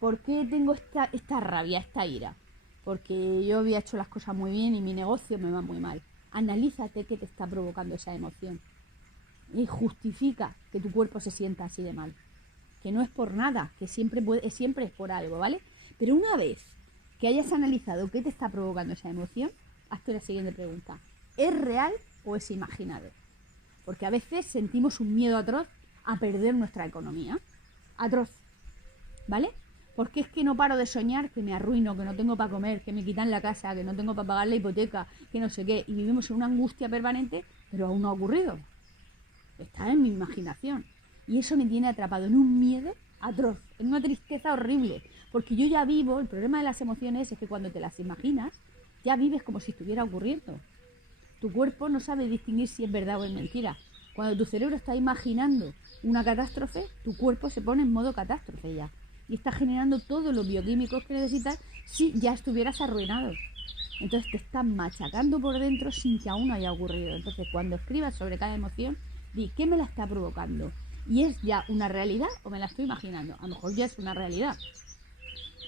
¿Por qué tengo esta rabia, esta ira? Porque yo había hecho las cosas muy bien y mi negocio me va muy mal. Analízate qué te está provocando esa emoción y justifica que tu cuerpo se sienta así de mal. Que no es por nada, que siempre es por algo, ¿vale? Pero una vez que hayas analizado qué te está provocando esa emoción, hazte la siguiente pregunta. ¿Es real o es imaginado? Porque a veces sentimos un miedo atroz a perder nuestra economía. Atroz, ¿vale? Porque es que no paro de soñar que me arruino, que no tengo para comer, que me quitan la casa, que no tengo para pagar la hipoteca, que no sé qué. Y vivimos en una angustia permanente, pero aún no ha ocurrido. Está en mi imaginación. Y eso me tiene atrapado en un miedo atroz, en una tristeza horrible. Porque yo ya vivo, el problema de las emociones es que cuando te las imaginas, ya vives como si estuviera ocurriendo. Tu cuerpo no sabe distinguir si es verdad o es mentira. Cuando tu cerebro está imaginando una catástrofe, tu cuerpo se pone en modo catástrofe ya. Y está generando todos los bioquímicos que necesitas si ya estuvieras arruinado. Entonces te están machacando por dentro sin que aún haya ocurrido. Entonces cuando escribas sobre cada emoción, di qué me la está provocando. ¿Y es ya una realidad o me la estoy imaginando? A lo mejor ya es una realidad.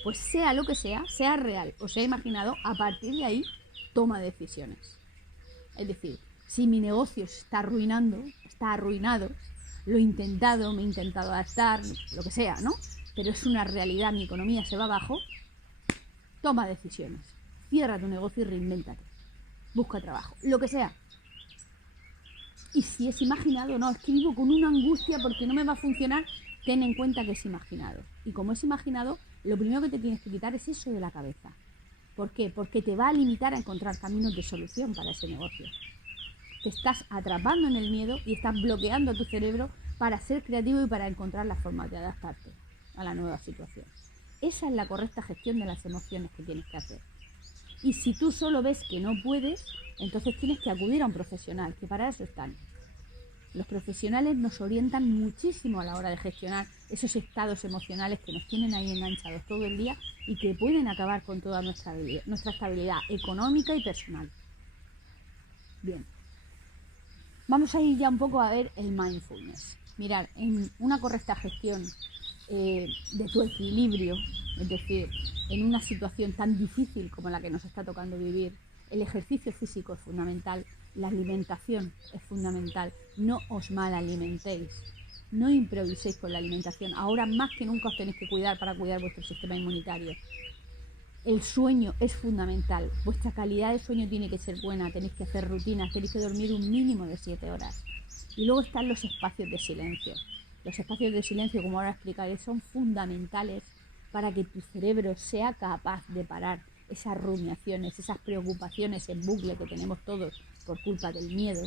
Pues sea lo que sea real o sea imaginado, a partir de ahí toma decisiones. Es decir, si mi negocio está arruinado, lo he intentado, me he intentado adaptar, lo que sea, ¿no? Pero es una realidad, mi economía se va abajo, toma decisiones. Cierra tu negocio y reinvéntate. Busca trabajo, lo que sea. Y si es imaginado, no, es que vivo con una angustia porque no me va a funcionar, ten en cuenta que es imaginado. Y como es imaginado, lo primero que te tienes que quitar es eso de la cabeza. ¿Por qué? Porque te va a limitar a encontrar caminos de solución para ese negocio. Te estás atrapando en el miedo y estás bloqueando a tu cerebro para ser creativo y para encontrar la forma de adaptarte a la nueva situación. Esa es la correcta gestión de las emociones que tienes que hacer. Y si tú solo ves que no puedes, entonces tienes que acudir a un profesional, que para eso están. Los profesionales nos orientan muchísimo a la hora de gestionar esos estados emocionales que nos tienen ahí enganchados todo el día y que pueden acabar con toda nuestra estabilidad económica y personal. Bien, vamos a ir ya un poco a ver el mindfulness. Mirar, en una correcta gestión de tu equilibrio, es decir, en una situación tan difícil como la que nos está tocando vivir, el ejercicio físico es fundamental, la alimentación es fundamental, no os malalimentéis, no improviséis con la alimentación, ahora más que nunca os tenéis que cuidar para cuidar vuestro sistema inmunitario. El sueño es fundamental, vuestra calidad de sueño tiene que ser buena, tenéis que hacer rutinas, tenéis que dormir un mínimo de 7 horas. Y luego están los espacios de silencio. Los espacios de silencio, como ahora explicaré, son fundamentales para que tu cerebro sea capaz de parar esas rumiaciones, esas preocupaciones en bucle que tenemos todos por culpa del miedo,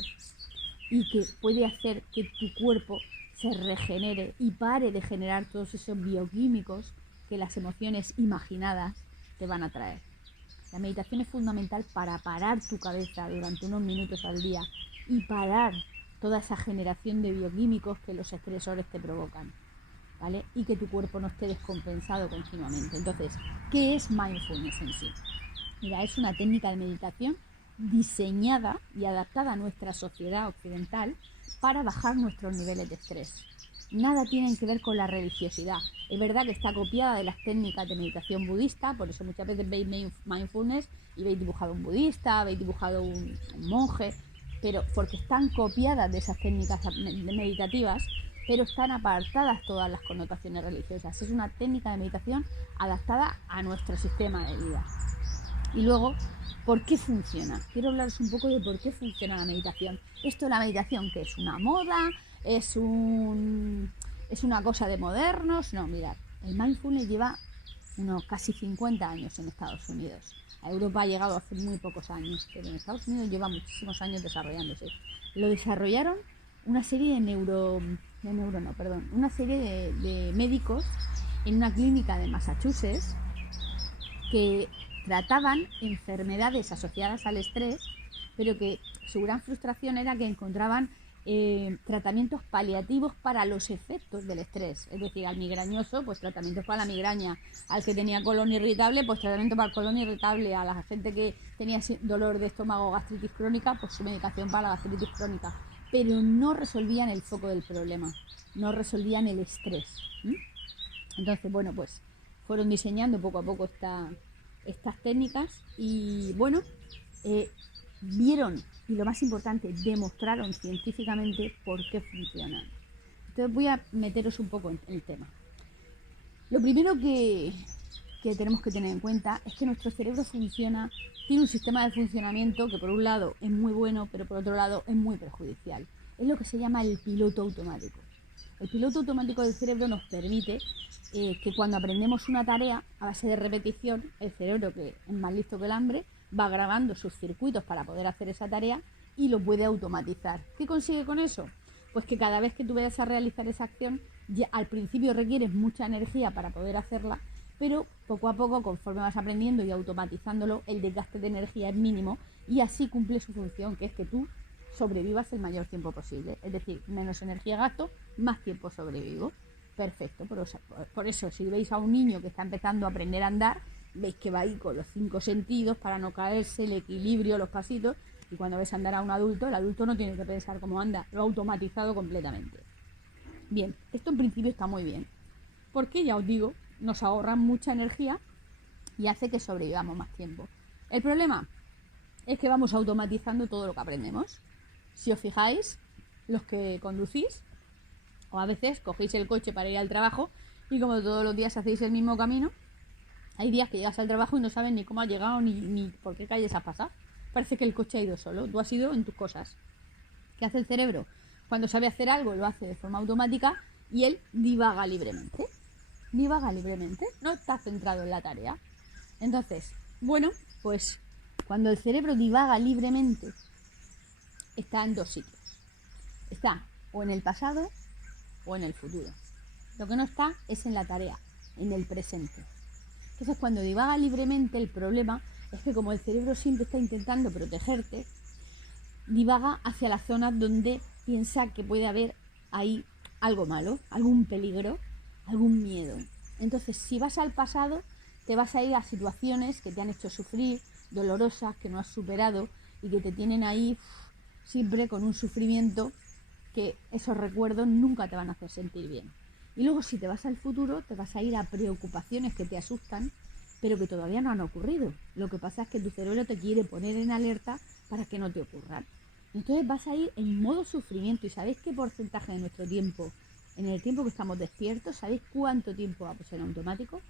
y que puede hacer que tu cuerpo se regenere y pare de generar todos esos bioquímicos que las emociones imaginadas te van a traer. La meditación es fundamental para parar tu cabeza durante unos minutos al día y parar toda esa generación de bioquímicos que los estresores te provocan, ¿vale? Y que tu cuerpo no esté descompensado continuamente. Entonces, ¿qué es mindfulness en sí? Mira, es una técnica de meditación diseñada y adaptada a nuestra sociedad occidental para bajar nuestros niveles de estrés. Nada tiene que ver con la religiosidad. Es verdad que está copiada de las técnicas de meditación budista, por eso muchas veces veis mindfulness y veis dibujado un budista, veis dibujado un monje, pero porque están copiadas de esas técnicas meditativas, pero están apartadas todas las connotaciones religiosas. Es una técnica de meditación adaptada a nuestro sistema de vida. Y luego, ¿por qué funciona? Quiero hablaros un poco de por qué funciona la meditación. Esto de la meditación, ¿que es una moda? ¿Es una cosa de modernos? No, mirad, el mindfulness lleva unos casi 50 años en Estados Unidos. A Europa ha llegado hace muy pocos años, pero en Estados Unidos lleva muchísimos años desarrollándose. Lo desarrollaron una serie una serie de médicos en una clínica de Massachusetts que trataban enfermedades asociadas al estrés, pero que su gran frustración era que encontraban tratamientos paliativos para los efectos del estrés. Es decir, al migrañoso, pues tratamientos para la migraña; al que tenía colon irritable, pues tratamiento para el colon irritable; a la gente que tenía dolor de estómago o gastritis crónica, pues su medicación para la gastritis crónica. Pero no resolvían el foco del problema, no resolvían el estrés. Entonces, bueno, pues fueron diseñando poco a poco estas técnicas y, bueno, vieron, y lo más importante, demostraron científicamente por qué funcionan. Entonces voy a meteros un poco en el tema. Lo primero que tenemos que tener en cuenta es que nuestro cerebro tiene un sistema de funcionamiento que por un lado es muy bueno, pero por otro lado es muy perjudicial. Es lo que se llama el piloto automático. El piloto automático del cerebro nos permite que cuando aprendemos una tarea a base de repetición, el cerebro, que es más listo que el hambre, va grabando sus circuitos para poder hacer esa tarea y lo puede automatizar. ¿Qué consigue con eso? Pues que cada vez que tú vayas a realizar esa acción, ya al principio requieres mucha energía para poder hacerla, pero poco a poco, conforme vas aprendiendo y automatizándolo, el desgaste de energía es mínimo y así cumple su función, que es que tú sobrevivas el mayor tiempo posible. Es decir, menos energía gasto, más tiempo sobrevivo. Perfecto. Por eso, si veis a un niño que está empezando a aprender a andar, veis que va ahí con los 5 sentidos para no caerse, el equilibrio, los pasitos. Y cuando ves andar a un adulto, el adulto no tiene que pensar cómo anda, lo ha automatizado completamente. Bien, esto en principio está muy bien, porque ya os digo, nos ahorra mucha energía y hace que sobrevivamos más tiempo. El problema es que vamos automatizando todo lo que aprendemos. Si os fijáis, los que conducís, o a veces cogéis el coche para ir al trabajo y como todos los días hacéis el mismo camino, hay días que llegas al trabajo y no sabes ni cómo has llegado ni por qué calles has pasado. Parece que el coche ha ido solo, tú has ido en tus cosas. ¿Qué hace el cerebro? Cuando sabe hacer algo lo hace de forma automática y él divaga libremente. No está centrado en la tarea. Entonces, bueno, pues cuando el cerebro divaga libremente, está en dos sitios. Está o en el pasado o en el futuro. Lo que no está es en la tarea, en el presente. Entonces, cuando divaga libremente, el problema es que como el cerebro siempre está intentando protegerte, divaga hacia las zonas donde piensa que puede haber ahí algo malo, algún peligro, algún miedo. Entonces, si vas al pasado, te vas a ir a situaciones que te han hecho sufrir, dolorosas, que no has superado y que te tienen ahí siempre con un sufrimiento que esos recuerdos nunca te van a hacer sentir bien. Y luego, si te vas al futuro, te vas a ir a preocupaciones que te asustan, pero que todavía no han ocurrido. Lo que pasa es que tu cerebro te quiere poner en alerta para que no te ocurran. Entonces vas a ir en modo sufrimiento. ¿Y sabéis qué porcentaje de nuestro tiempo, en el tiempo que estamos despiertos, sabéis cuánto tiempo va en automático?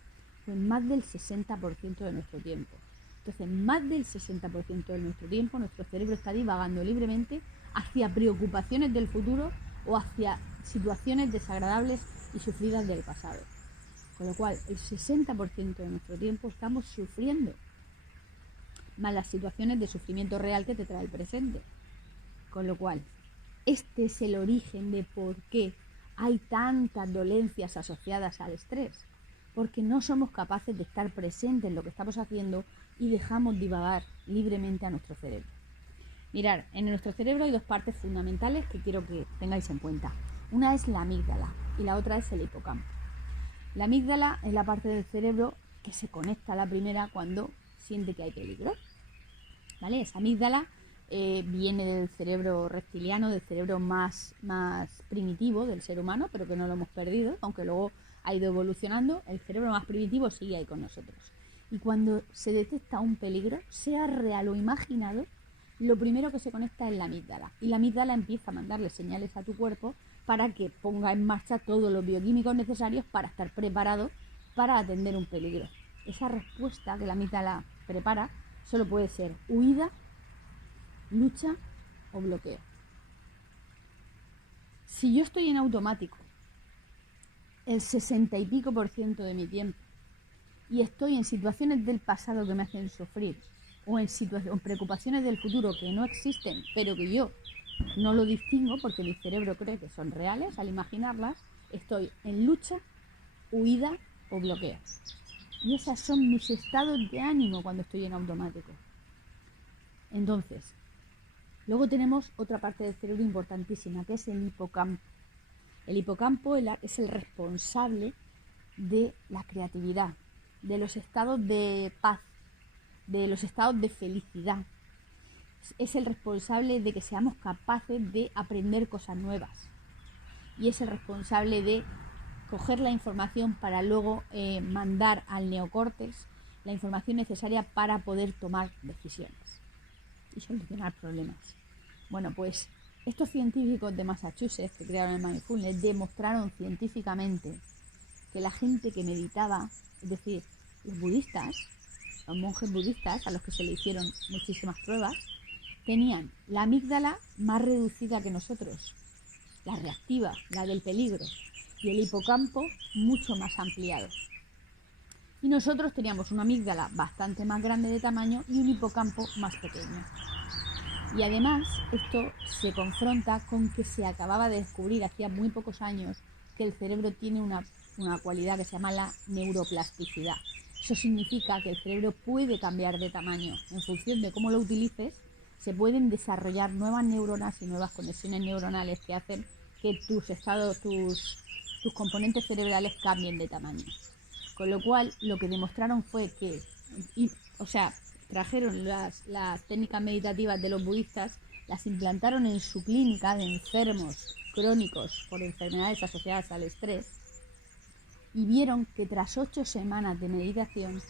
Pues más del 60% de nuestro tiempo. Entonces, más del 60% de nuestro tiempo, nuestro cerebro está divagando libremente hacia preocupaciones del futuro o hacia situaciones desagradables y sufridas del pasado. Con lo cual, el 60% de nuestro tiempo estamos sufriendo, más las situaciones de sufrimiento real que te trae el presente. Con lo cual, este es el origen de por qué hay tantas dolencias asociadas al estrés. Porque no somos capaces de estar presentes en lo que estamos haciendo y dejamos divagar libremente a nuestro cerebro. Mirad, en nuestro cerebro hay dos partes fundamentales que quiero que tengáis en cuenta. Una es la amígdala y la otra es el hipocampo. La amígdala es la parte del cerebro que se conecta a la primera cuando siente que hay peligro, ¿vale? Esa amígdala viene del cerebro reptiliano, del cerebro más primitivo del ser humano, pero que no lo hemos perdido, aunque luego ha ido evolucionando. El cerebro más primitivo sigue ahí con nosotros. Y cuando se detecta un peligro, sea real o imaginado, lo primero que se conecta es la amígdala. Y la amígdala empieza a mandarle señales a tu cuerpo para que ponga en marcha todos los bioquímicos necesarios para estar preparado para atender un peligro. Esa respuesta que la amígdala prepara solo puede ser huida, lucha o bloqueo. Si yo estoy en automático el 60 y pico % de mi tiempo y estoy en situaciones del pasado que me hacen sufrir o en preocupaciones del futuro que no existen, pero que yo no lo distingo porque mi cerebro cree que son reales al imaginarlas, estoy en lucha, huida o bloqueo. Y esos son mis estados de ánimo cuando estoy en automático. Entonces, luego tenemos otra parte del cerebro importantísima, que es el hipocampo. El hipocampo es el responsable de la creatividad, de los estados de paz, de los estados de felicidad. Es el responsable de que seamos capaces de aprender cosas nuevas. Y es el responsable de coger la información para luego mandar al neocórtex la información necesaria para poder tomar decisiones y solucionar problemas. Bueno, pues estos científicos de Massachusetts que crearon el mindfulness demostraron científicamente que la gente que meditaba, es decir, los budistas, los monjes budistas a los que se le hicieron muchísimas pruebas, tenían la amígdala más reducida que nosotros, la reactiva, la del peligro, y el hipocampo mucho más ampliado. Y nosotros teníamos una amígdala bastante más grande de tamaño y un hipocampo más pequeño. Y además esto se confronta con que se acababa de descubrir hacía muy pocos años que el cerebro tiene una cualidad que se llama la neuroplasticidad. Eso significa que el cerebro puede cambiar de tamaño en función de cómo lo utilices. Se pueden desarrollar nuevas neuronas y nuevas conexiones neuronales que hacen que tus componentes cerebrales cambien de tamaño. Con lo cual, lo que demostraron fue que, trajeron las técnicas meditativas de los budistas, las implantaron en su clínica de enfermos crónicos por enfermedades asociadas al estrés y vieron que tras 8 semanas de meditación,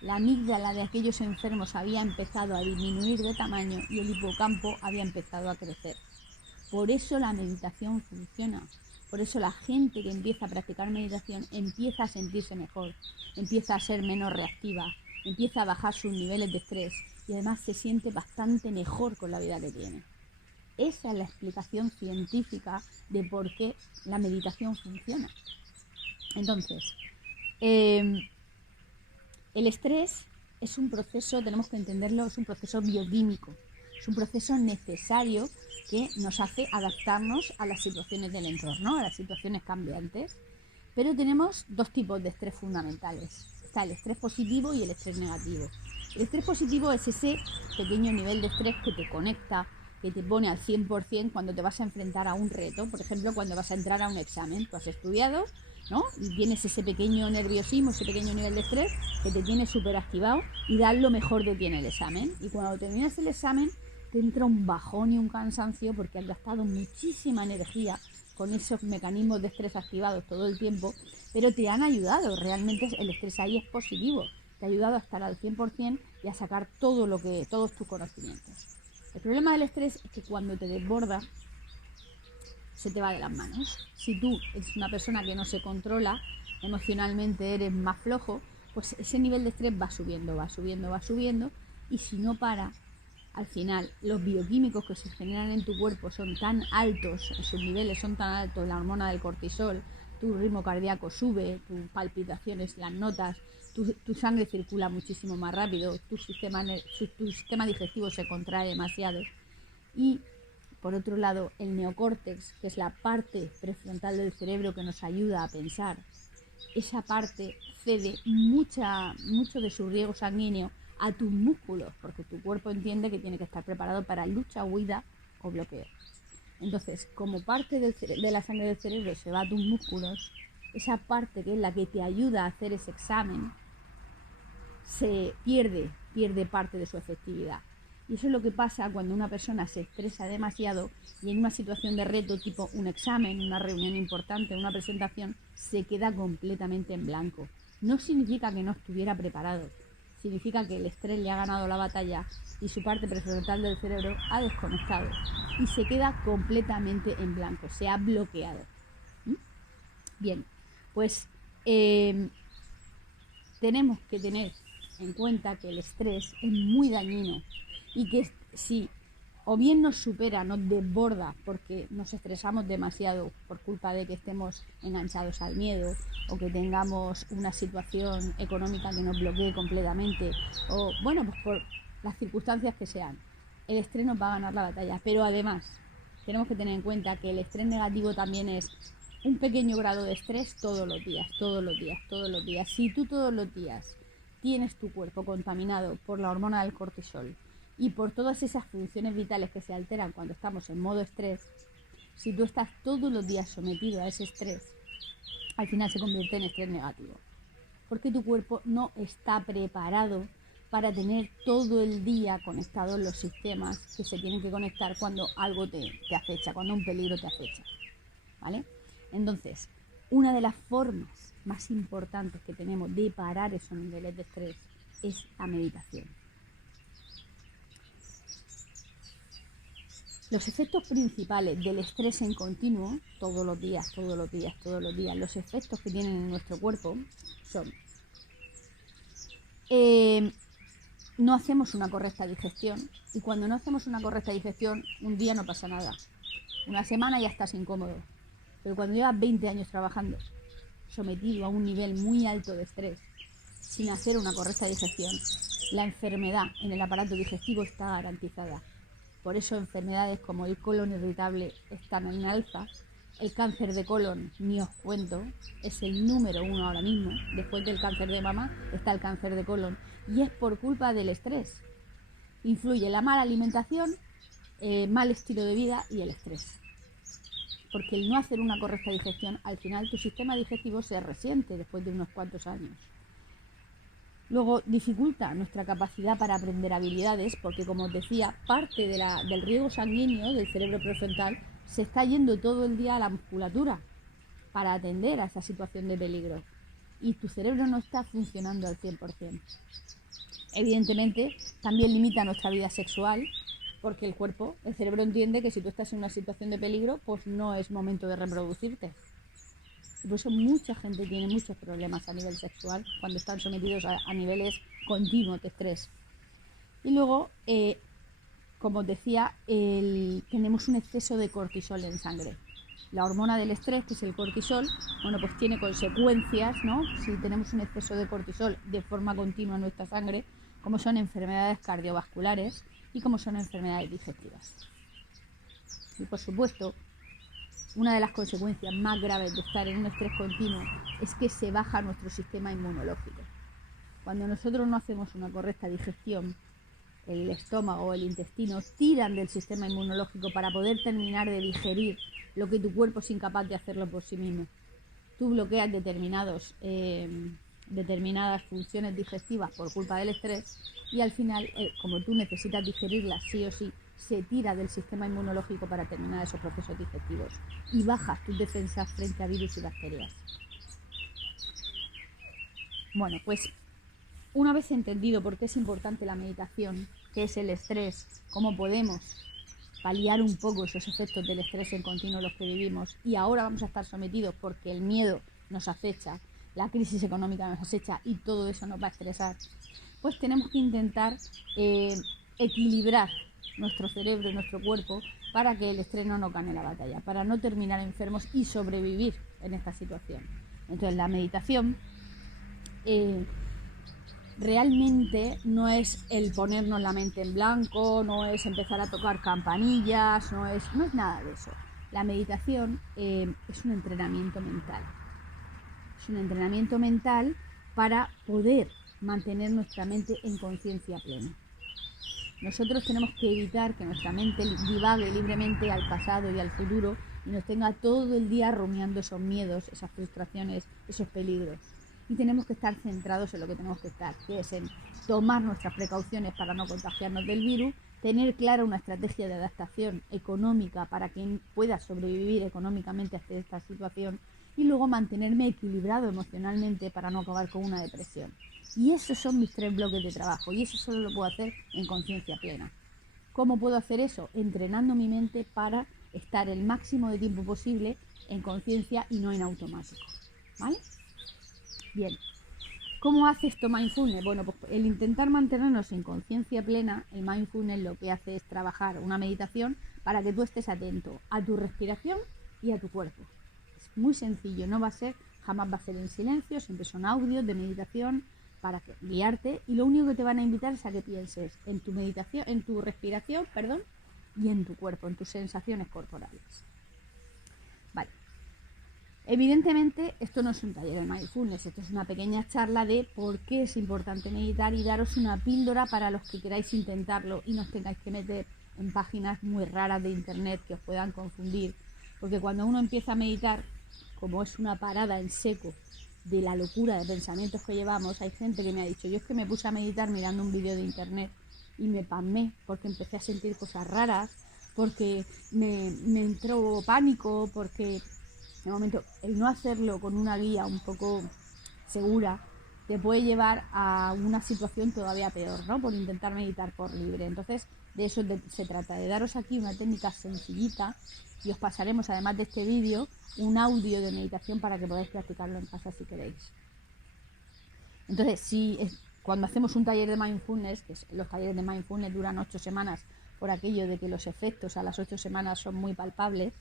la amígdala de aquellos enfermos había empezado a disminuir de tamaño y el hipocampo había empezado a crecer. Por eso la meditación funciona. Por eso la gente que empieza a practicar meditación empieza a sentirse mejor, empieza a ser menos reactiva, empieza a bajar sus niveles de estrés y además se siente bastante mejor con la vida que tiene. Esa es la explicación científica de por qué la meditación funciona. Entonces, el estrés es un proceso, tenemos que entenderlo, es un proceso bioquímico, es un proceso necesario que nos hace adaptarnos a las situaciones del entorno, a las situaciones cambiantes. Pero tenemos dos tipos de estrés fundamentales. Está el estrés positivo y el estrés negativo. El estrés positivo es ese pequeño nivel de estrés que te conecta, que te pone al 100% cuando te vas a enfrentar a un reto. Por ejemplo, cuando vas a entrar a un examen. Tú has estudiado, ¿no? Y tienes ese pequeño nerviosismo, ese pequeño nivel de estrés que te tiene súper activado y das lo mejor de ti en el examen. Y cuando terminas el examen te entra un bajón y un cansancio porque has gastado muchísima energía con esos mecanismos de estrés activados todo el tiempo, pero te han ayudado. Realmente el estrés ahí es positivo. Te ha ayudado a estar al 100% y a sacar todos tus conocimientos. El problema del estrés es que cuando te desborda, se te va de las manos. Si tú eres una persona que no se controla, emocionalmente eres más flojo, pues ese nivel de estrés va subiendo, y si no para, al final los bioquímicos que se generan en tu cuerpo son tan altos, sus niveles son tan altos, la hormona del cortisol, tu ritmo cardíaco sube, tus palpitaciones las notas, tu sangre circula muchísimo más rápido, tu sistema digestivo se contrae demasiado. Y por otro lado, el neocórtex, que es la parte prefrontal del cerebro que nos ayuda a pensar, esa parte cede mucho de su riego sanguíneo a tus músculos, porque tu cuerpo entiende que tiene que estar preparado para lucha, huida o bloqueo. Entonces, como parte de la sangre del cerebro se va a tus músculos, esa parte que es la que te ayuda a hacer ese examen, se pierde parte de su efectividad. Y eso es lo que pasa cuando una persona se estresa demasiado y en una situación de reto tipo un examen, una reunión importante, una presentación, se queda completamente en blanco. No significa que no estuviera preparado, significa que el estrés le ha ganado la batalla y su parte prefrontal del cerebro ha desconectado y se queda completamente en blanco, se ha bloqueado. Bien, pues tenemos que tener en cuenta que el estrés es muy dañino y que si o bien nos supera, nos desborda porque nos estresamos demasiado por culpa de que estemos enganchados al miedo o que tengamos una situación económica que nos bloquee completamente o bueno, pues por las circunstancias que sean, el estrés nos va a ganar la batalla. Pero además tenemos que tener en cuenta que el estrés negativo también es un pequeño grado de estrés todos los días. Si tú todos los días tienes tu cuerpo contaminado por la hormona del cortisol y por todas esas funciones vitales que se alteran cuando estamos en modo estrés, si tú estás todos los días sometido a ese estrés, al final se convierte en estrés negativo. Porque tu cuerpo no está preparado para tener todo el día conectados los sistemas que se tienen que conectar cuando algo te acecha, cuando un peligro te acecha. ¿Vale? Entonces, una de las formas más importantes que tenemos de parar esos niveles de estrés es la meditación. Los efectos principales del estrés en continuo, todos los días, los efectos que tienen en nuestro cuerpo son: no hacemos una correcta digestión, y cuando no hacemos una correcta digestión, un día no pasa nada, una semana ya estás incómodo, pero cuando llevas 20 años trabajando, sometido a un nivel muy alto de estrés, sin hacer una correcta digestión, la enfermedad en el aparato digestivo está garantizada. Por eso enfermedades como el colon irritable están en alza. El cáncer de colon, ni os cuento, es el número 1 ahora mismo. Después del cáncer de mama está el cáncer de colon. Y es por culpa del estrés. Influye la mala alimentación, mal estilo de vida y el estrés. Porque el no hacer una correcta digestión, al final tu sistema digestivo se resiente después de unos cuantos años. Luego dificulta nuestra capacidad para aprender habilidades porque, como os decía, parte del riego sanguíneo del cerebro prefrontal se está yendo todo el día a la musculatura para atender a esa situación de peligro y tu cerebro no está funcionando al 100%. Evidentemente, también limita nuestra vida sexual porque el cerebro entiende que si tú estás en una situación de peligro, pues no es momento de reproducirte. Y por eso mucha gente tiene muchos problemas a nivel sexual cuando están sometidos a niveles continuos de estrés. Y luego, como os decía, tenemos un exceso de cortisol en sangre. La hormona del estrés, que es el cortisol, bueno, pues tiene consecuencias, ¿no? Si tenemos un exceso de cortisol de forma continua en nuestra sangre, como son enfermedades cardiovasculares y como son enfermedades digestivas. Y por supuesto, una de las consecuencias más graves de estar en un estrés continuo es que se baja nuestro sistema inmunológico. Cuando nosotros no hacemos una correcta digestión, el estómago o el intestino tiran del sistema inmunológico para poder terminar de digerir lo que tu cuerpo es incapaz de hacerlo por sí mismo. Tú bloqueas determinadas funciones digestivas por culpa del estrés y al final, como tú necesitas digerirlas sí o sí, se tira del sistema inmunológico para terminar esos procesos digestivos y bajas tus defensas frente a virus y bacterias. Bueno, pues una vez entendido por qué es importante la meditación, qué es el estrés, cómo podemos paliar un poco esos efectos del estrés en continuo en los que vivimos, y ahora vamos a estar sometidos porque el miedo nos acecha, la crisis económica nos acecha y todo eso nos va a estresar, pues tenemos que intentar equilibrar nuestro cerebro y nuestro cuerpo para que el estrés no nos gane la batalla, para no terminar enfermos y sobrevivir en esta situación. Entonces la meditación realmente no es el ponernos la mente en blanco, no es empezar a tocar campanillas, no es nada de eso. La meditación es un entrenamiento mental. Es un entrenamiento mental para poder mantener nuestra mente en conciencia plena. Nosotros tenemos que evitar que nuestra mente divague libremente al pasado y al futuro y nos tenga todo el día rumiando esos miedos, esas frustraciones, esos peligros. Y tenemos que estar centrados en lo que tenemos que estar, que es en tomar nuestras precauciones para no contagiarnos del virus, tener clara una estrategia de adaptación económica para que pueda sobrevivir económicamente ante esta situación y luego mantenerme equilibrado emocionalmente para no acabar con una depresión. Y esos son mis 3 bloques de trabajo y eso solo lo puedo hacer en conciencia plena. ¿Cómo puedo hacer eso? Entrenando mi mente para estar el máximo de tiempo posible en conciencia y no en automático. ¿Vale? Bien. ¿Cómo hace esto mindfulness? Bueno, pues el intentar mantenernos en conciencia plena, el mindfulness lo que hace es trabajar una meditación para que tú estés atento a tu respiración y a tu cuerpo. Es muy sencillo, jamás va a ser en silencio, siempre son audios de meditación para guiarte y lo único que te van a invitar es a que pienses en tu meditación, en tu respiración, y en tu cuerpo, en tus sensaciones corporales. Vale. Evidentemente esto no es un taller de mindfulness, esto es una pequeña charla de por qué es importante meditar y daros una píldora para los que queráis intentarlo y no os tengáis que meter en páginas muy raras de internet que os puedan confundir, porque cuando uno empieza a meditar, como es una parada en seco de la locura de pensamientos que llevamos, hay gente que me ha dicho, yo es que me puse a meditar mirando un vídeo de internet y me pasmé porque empecé a sentir cosas raras, porque me entró pánico, porque de momento el no hacerlo con una guía un poco segura te puede llevar a una situación todavía peor, ¿no? Por intentar meditar por libre. Entonces de eso se trata, de daros aquí una técnica sencillita y os pasaremos, además de este vídeo, un audio de meditación para que podáis practicarlo en casa si queréis. Entonces, cuando hacemos un taller de mindfulness, los talleres de mindfulness duran 8 semanas por aquello de que los efectos a las 8 semanas son muy palpables,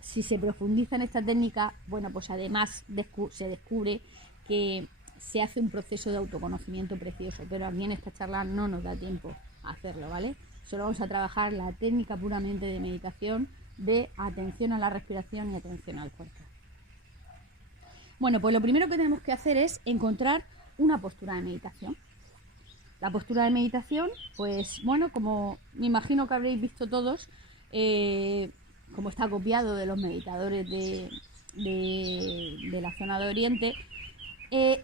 si se profundiza en esta técnica, bueno, pues además se descubre que se hace un proceso de autoconocimiento precioso, pero aquí en esta charla no nos da tiempo a hacerlo, ¿vale? Solo vamos a trabajar la técnica puramente de meditación, de atención a la respiración y atención al cuerpo. Bueno, pues lo primero que tenemos que hacer es encontrar una postura de meditación. La postura de meditación, pues bueno, como me imagino que habréis visto todos, como está copiado de los meditadores de la zona de Oriente,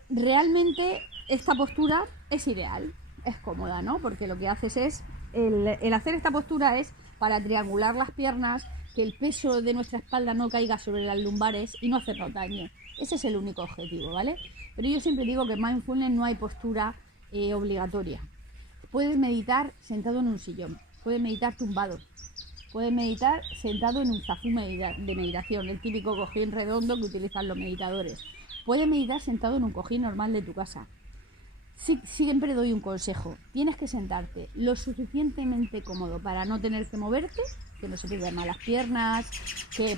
realmente esta postura es ideal, es cómoda, ¿no? Porque lo que haces es, el hacer esta postura es para triangular las piernas, que el peso de nuestra espalda no caiga sobre las lumbares y no hacernos daño. Ese es el único objetivo, ¿vale? Pero yo siempre digo que en mindfulness no hay postura obligatoria. Puedes meditar sentado en un sillón, puedes meditar tumbado, puedes meditar sentado en un zafú de meditación, el típico cojín redondo que utilizan los meditadores. Puedes meditar sentado en un cojín normal de tu casa. Sí, siempre doy un consejo, tienes que sentarte lo suficientemente cómodo para no tener que moverte, que no se te duerman las piernas,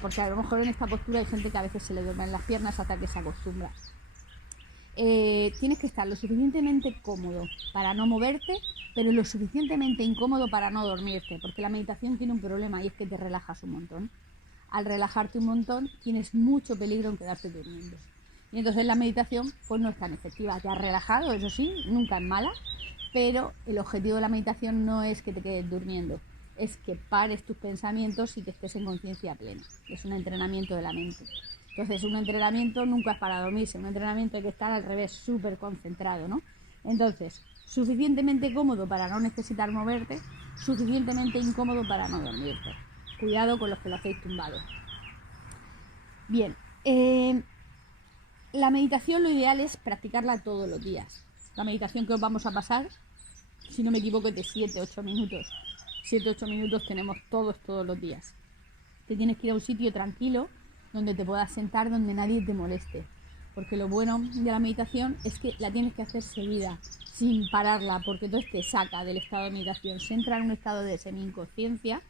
porque a lo mejor en esta postura hay gente que a veces se le duermen las piernas hasta que se acostumbra. Tienes que estar lo suficientemente cómodo para no moverte, pero lo suficientemente incómodo para no dormirte, porque la meditación tiene un problema y es que te relajas un montón. Al relajarte un montón tienes mucho peligro en quedarte durmiendo. Y entonces la meditación pues no es tan efectiva. Te has relajado, eso sí, nunca es mala, pero el objetivo de la meditación no es que te quedes durmiendo, es que pares tus pensamientos y que estés en conciencia plena. Es un entrenamiento de la mente. Entonces un entrenamiento nunca es para dormirse, un entrenamiento hay que estar al revés, súper concentrado, ¿no? Entonces, suficientemente cómodo para no necesitar moverte, suficientemente incómodo para no dormirte. Cuidado con los que lo hacéis tumbado. Bien, la meditación lo ideal es practicarla todos los días. La meditación que os vamos a pasar, si no me equivoco, es de 7-8 minutos. 7-8 minutos tenemos todos los días. Te tienes que ir a un sitio tranquilo, donde te puedas sentar, donde nadie te moleste. Porque lo bueno de la meditación es que la tienes que hacer seguida, sin pararla, porque entonces te saca del estado de meditación. Se entra en un estado de semi-inconsciencia,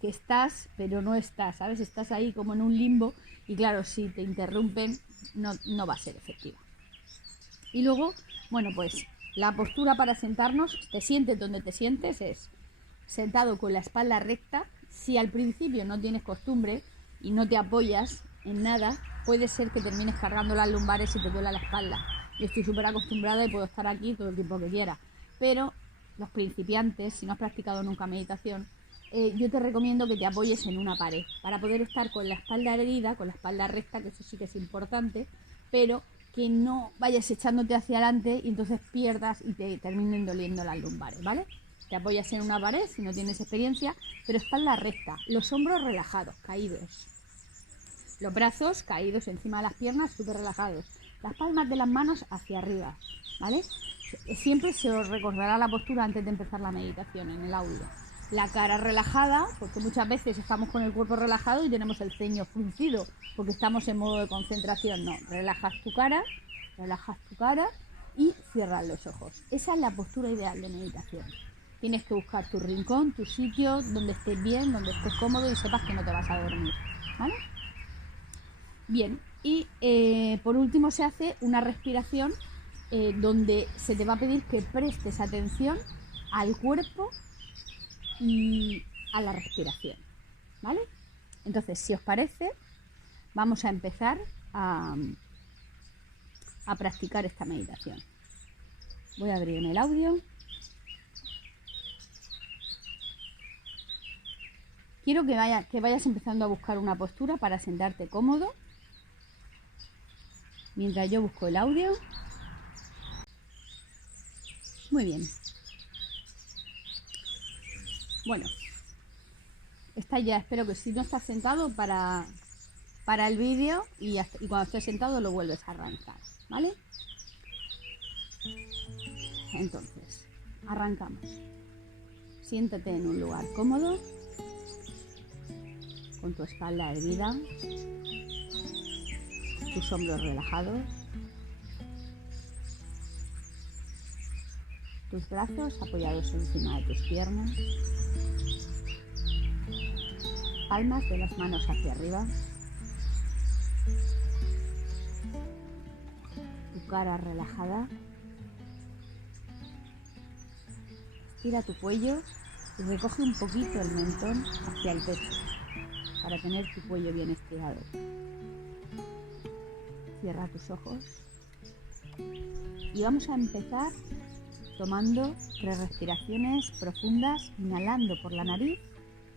que estás, pero no estás, ¿sabes? Estás ahí como en un limbo y claro, si te interrumpen, no va a ser efectiva. Y luego, bueno, pues la postura para sentarnos, te sientes donde te sientes, es sentado con la espalda recta. Si al principio no tienes costumbre y no te apoyas en nada, puede ser que termines cargando las lumbares y te duela la espalda. Yo estoy súper acostumbrada y puedo estar aquí todo el tiempo que quiera. Pero los principiantes, si no has practicado nunca meditación, yo te recomiendo que te apoyes en una pared para poder estar con la espalda erguida, con la espalda recta, que eso sí que es importante, pero que no vayas echándote hacia adelante y entonces pierdas y te terminen doliendo las lumbares, ¿vale? Te apoyas en una pared si no tienes experiencia, pero espalda recta, los hombros relajados, caídos, los brazos caídos encima de las piernas, súper relajados, las palmas de las manos hacia arriba, ¿vale? Siempre se os recordará la postura antes de empezar la meditación en el audio. La cara relajada, porque muchas veces estamos con el cuerpo relajado y tenemos el ceño fruncido, porque estamos en modo de concentración. No, relajas tu cara y cierras los ojos. Esa es la postura ideal de meditación. Tienes que buscar tu rincón, tu sitio, donde estés bien, donde estés cómodo y sepas que no te vas a dormir, ¿vale? Bien, y por último se hace una respiración donde se te va a pedir que prestes atención al cuerpo y a la respiración, ¿vale? Entonces, si os parece, vamos a empezar a practicar esta meditación. Voy a abrirme el audio. Quiero que vayas empezando a buscar una postura para sentarte cómodo mientras yo busco el audio. Muy bien. Bueno, está ya, espero que si no estás sentado para el vídeo y cuando estés sentado lo vuelves a arrancar, ¿vale? Entonces, arrancamos. Siéntate en un lugar cómodo, con tu espalda erguida, tus hombros relajados, tus brazos apoyados encima de tus piernas, palmas de las manos hacia arriba, tu cara relajada. Estira tu cuello y recoge un poquito el mentón hacia el pecho para tener tu cuello bien estirado. Cierra tus ojos y vamos a empezar tomando 3 respiraciones profundas, inhalando por la nariz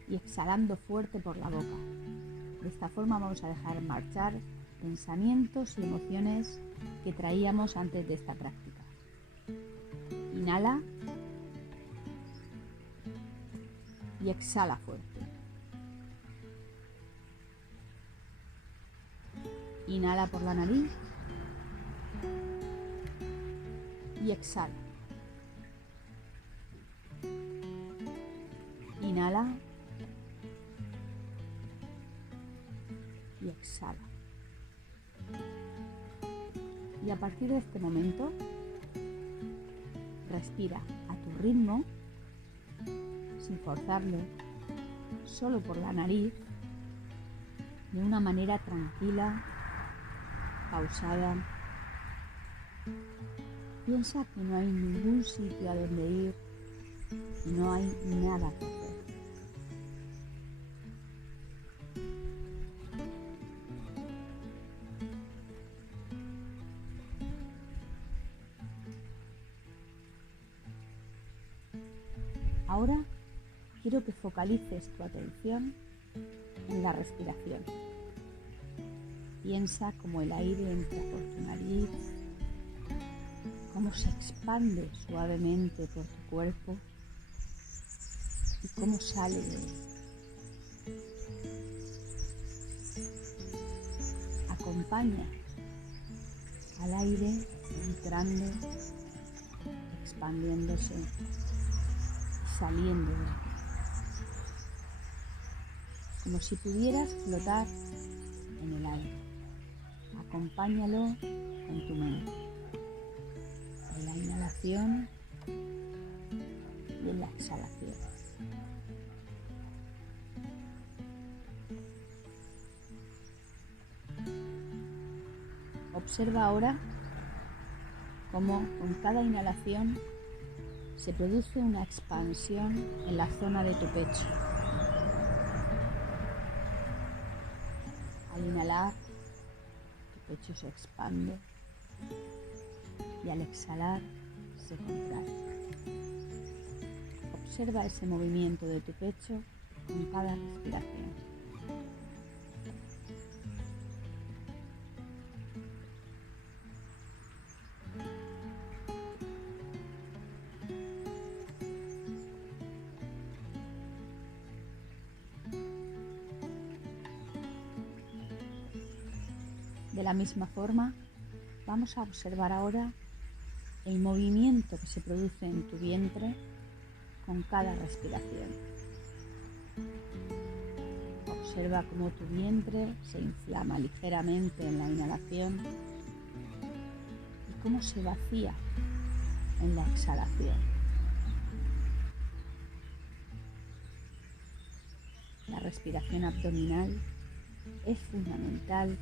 y exhalando fuerte por la boca. De esta forma vamos a dejar marchar pensamientos y emociones que traíamos antes de esta práctica. Inhala y exhala fuerte. Inhala por la nariz y exhala. Inhala y exhala. Y a partir de este momento, respira a tu ritmo, sin forzarlo, solo por la nariz, de una manera tranquila, pausada. Piensa que no hay ningún sitio a donde ir y no hay nada que hacer. Ahora quiero que focalices tu atención en la respiración. Piensa cómo el aire entra por tu nariz, cómo se expande suavemente por tu cuerpo y cómo sale de él. Acompaña al aire entrando, expandiéndose y saliendo de él. Como si pudieras flotar en el aire. Acompáñalo con tu mente. En la inhalación y en la exhalación. Observa ahora cómo con cada inhalación se produce una expansión en la zona de tu pecho. Al inhalar, tu pecho se expande y al exhalar se contrae. Observa ese movimiento de tu pecho con cada respiración. De la misma forma, vamos a observar ahora el movimiento que se produce en tu vientre con cada respiración. Observa cómo tu vientre se inflama ligeramente en la inhalación y cómo se vacía en la exhalación. La respiración abdominal es fundamental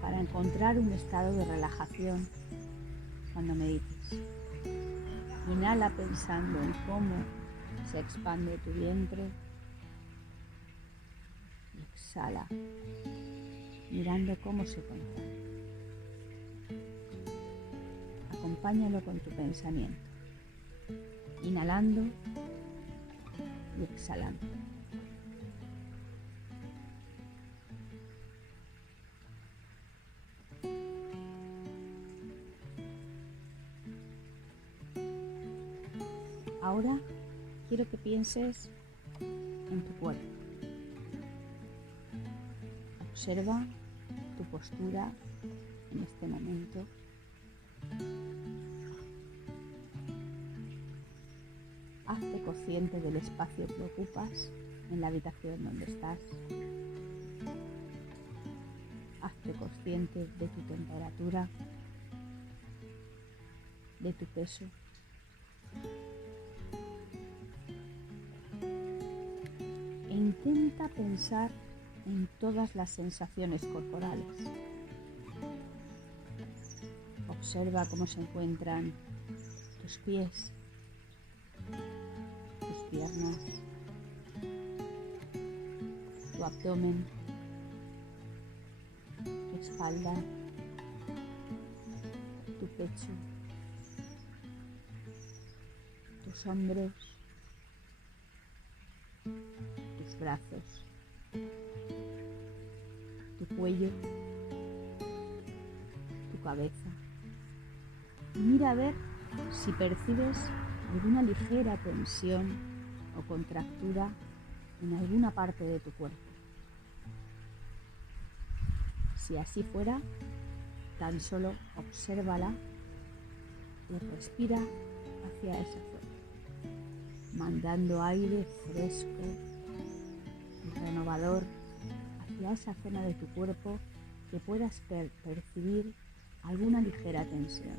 para encontrar un estado de relajación cuando medites. Inhala pensando en cómo se expande tu vientre y exhala mirando cómo se contrae. Acompáñalo con tu pensamiento, inhalando y exhalando. Ahora quiero que pienses en tu cuerpo. Observa tu postura en este momento. Hazte consciente del espacio que ocupas en la habitación donde estás. Hazte consciente de tu temperatura, de tu peso. E intenta pensar en todas las sensaciones corporales. Observa cómo se encuentran tus pies, tus piernas, tu abdomen, tu espalda, tu pecho, tus hombros, tus brazos, tu cuello, tu cabeza. Y mira a ver si percibes alguna ligera tensión o contractura en alguna parte de tu cuerpo. Si así fuera, tan solo obsérvala y respira hacia esa zona, mandando aire fresco y renovador hacia esa zona de tu cuerpo que puedas percibir alguna ligera tensión.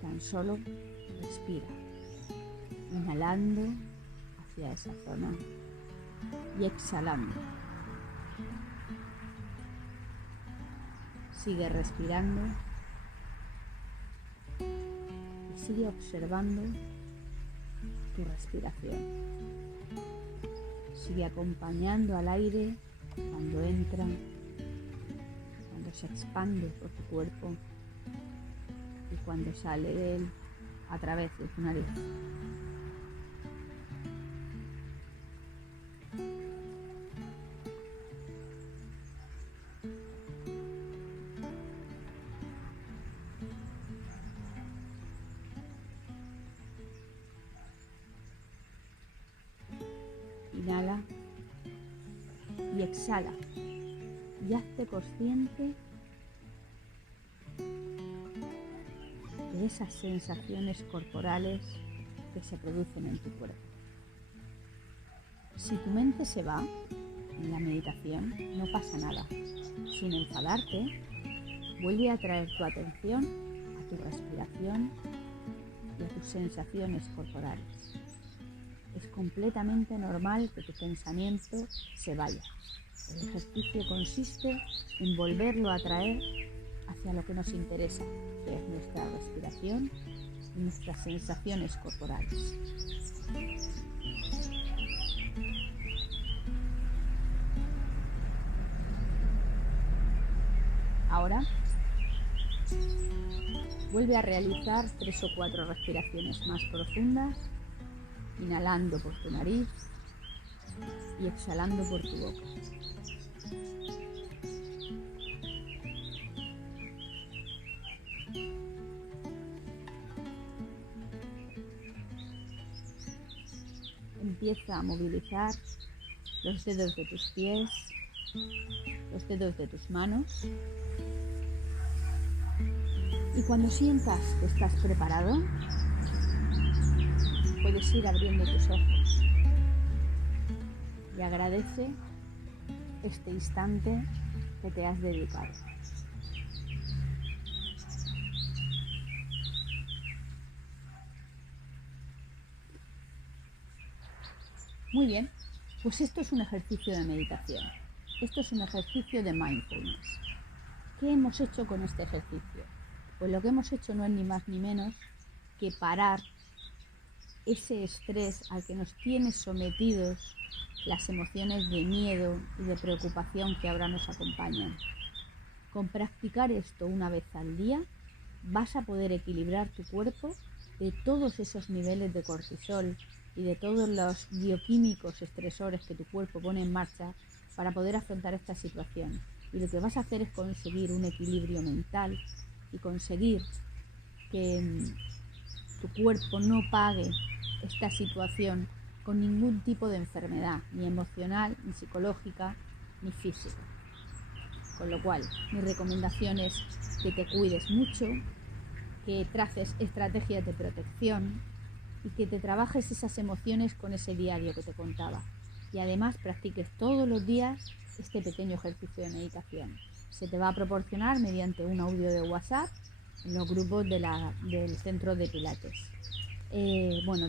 Tan solo respira, inhalando hacia esa zona y exhalando. Sigue respirando y sigue observando tu respiración. Sigue acompañando al aire cuando entra, cuando se expande por tu cuerpo y cuando sale de él a través de tu nariz. Inhala y exhala y hazte consciente de esas sensaciones corporales que se producen en tu cuerpo. Si tu mente se va en la meditación, no pasa nada. Sin enfadarte, vuelve a traer tu atención a tu respiración y a tus sensaciones corporales. Es completamente normal que tu pensamiento se vaya. El ejercicio consiste en volverlo a traer hacia lo que nos interesa, que es nuestra respiración y nuestras sensaciones corporales. Ahora Vuelve a realizar 3 o 4 respiraciones más profundas, inhalando por tu nariz y exhalando por tu boca. Empieza a movilizar los dedos de tus pies, los dedos de tus manos. Y cuando sientas que estás preparado, puedes ir abriendo tus ojos y agradece este instante que te has dedicado. Muy bien, pues esto es un ejercicio de meditación. Esto es un ejercicio de mindfulness. ¿Qué hemos hecho con este ejercicio? Pues lo que hemos hecho no es ni más ni menos que parar ese estrés al que nos tiene sometidos las emociones de miedo y de preocupación que ahora nos acompañan. Con practicar esto una vez al día, vas a poder equilibrar tu cuerpo de todos esos niveles de cortisol y de todos los bioquímicos estresores que tu cuerpo pone en marcha para poder afrontar esta situación. Y lo que vas a hacer es conseguir un equilibrio mental y conseguir que tu cuerpo no pague esta situación con ningún tipo de enfermedad, ni emocional, ni psicológica, ni física. Con lo cual, mi recomendación es que te cuides mucho, que traces estrategias de protección y que te trabajes esas emociones con ese diario que te contaba. Y además practiques todos los días este pequeño ejercicio de meditación. Se te va a proporcionar mediante un audio de WhatsApp en los grupos del centro de Pilates.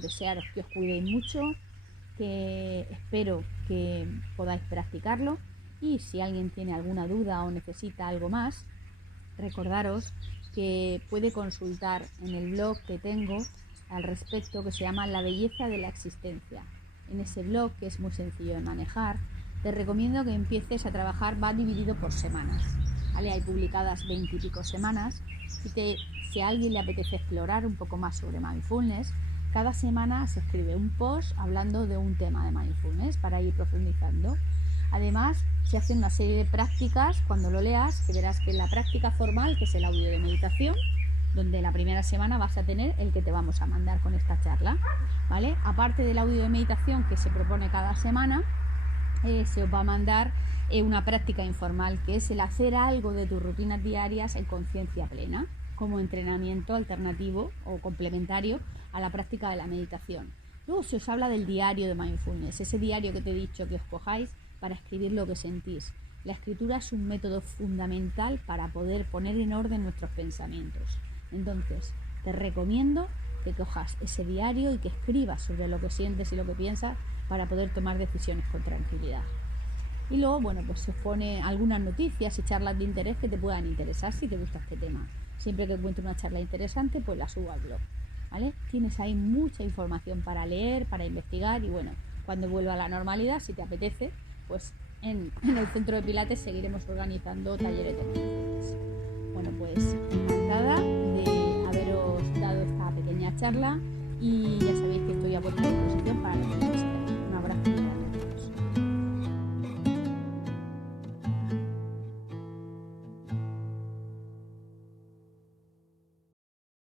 Desearos que os cuidéis mucho, que espero que podáis practicarlo, y si alguien tiene alguna duda o necesita algo más, recordaros que puede consultar en el blog que tengo al respecto, que se llama La belleza de la existencia. En ese blog, que es muy sencillo de manejar, te recomiendo que empieces a trabajar, va dividido por semanas, ¿vale? Hay publicadas 20 y pico semanas, y si a alguien le apetece explorar un poco más sobre mindfulness, cada semana se escribe un post hablando de un tema de mindfulness para ir profundizando. Además, se hace una serie de prácticas cuando lo leas, que verás que en la práctica formal, que es el audio de meditación, donde la primera semana vas a tener el que te vamos a mandar con esta charla, ¿vale? Aparte del audio de meditación que se propone cada semana, se os va a mandar una práctica informal, que es el hacer algo de tus rutinas diarias en conciencia plena, como entrenamiento alternativo o complementario a la práctica de la meditación. Luego se os habla del diario de mindfulness, ese diario que te he dicho que os cojáis para escribir lo que sentís. La escritura es un método fundamental para poder poner en orden nuestros pensamientos. Entonces, te recomiendo que cojas ese diario y que escribas sobre lo que sientes y lo que piensas para poder tomar decisiones con tranquilidad. Y luego, pues se os pone algunas noticias y charlas de interés que te puedan interesar si te gusta este tema. Siempre que encuentre una charla interesante, pues la subo al blog, ¿vale? Tienes ahí mucha información para leer, para investigar, y cuando vuelva a la normalidad, si te apetece, pues en el centro de Pilates seguiremos organizando talleres de mindfulness. Pues encantada de haberos dado esta pequeña charla, y ya sabéis que estoy a vuestra disposición para lo que necesitéis. Un abrazo.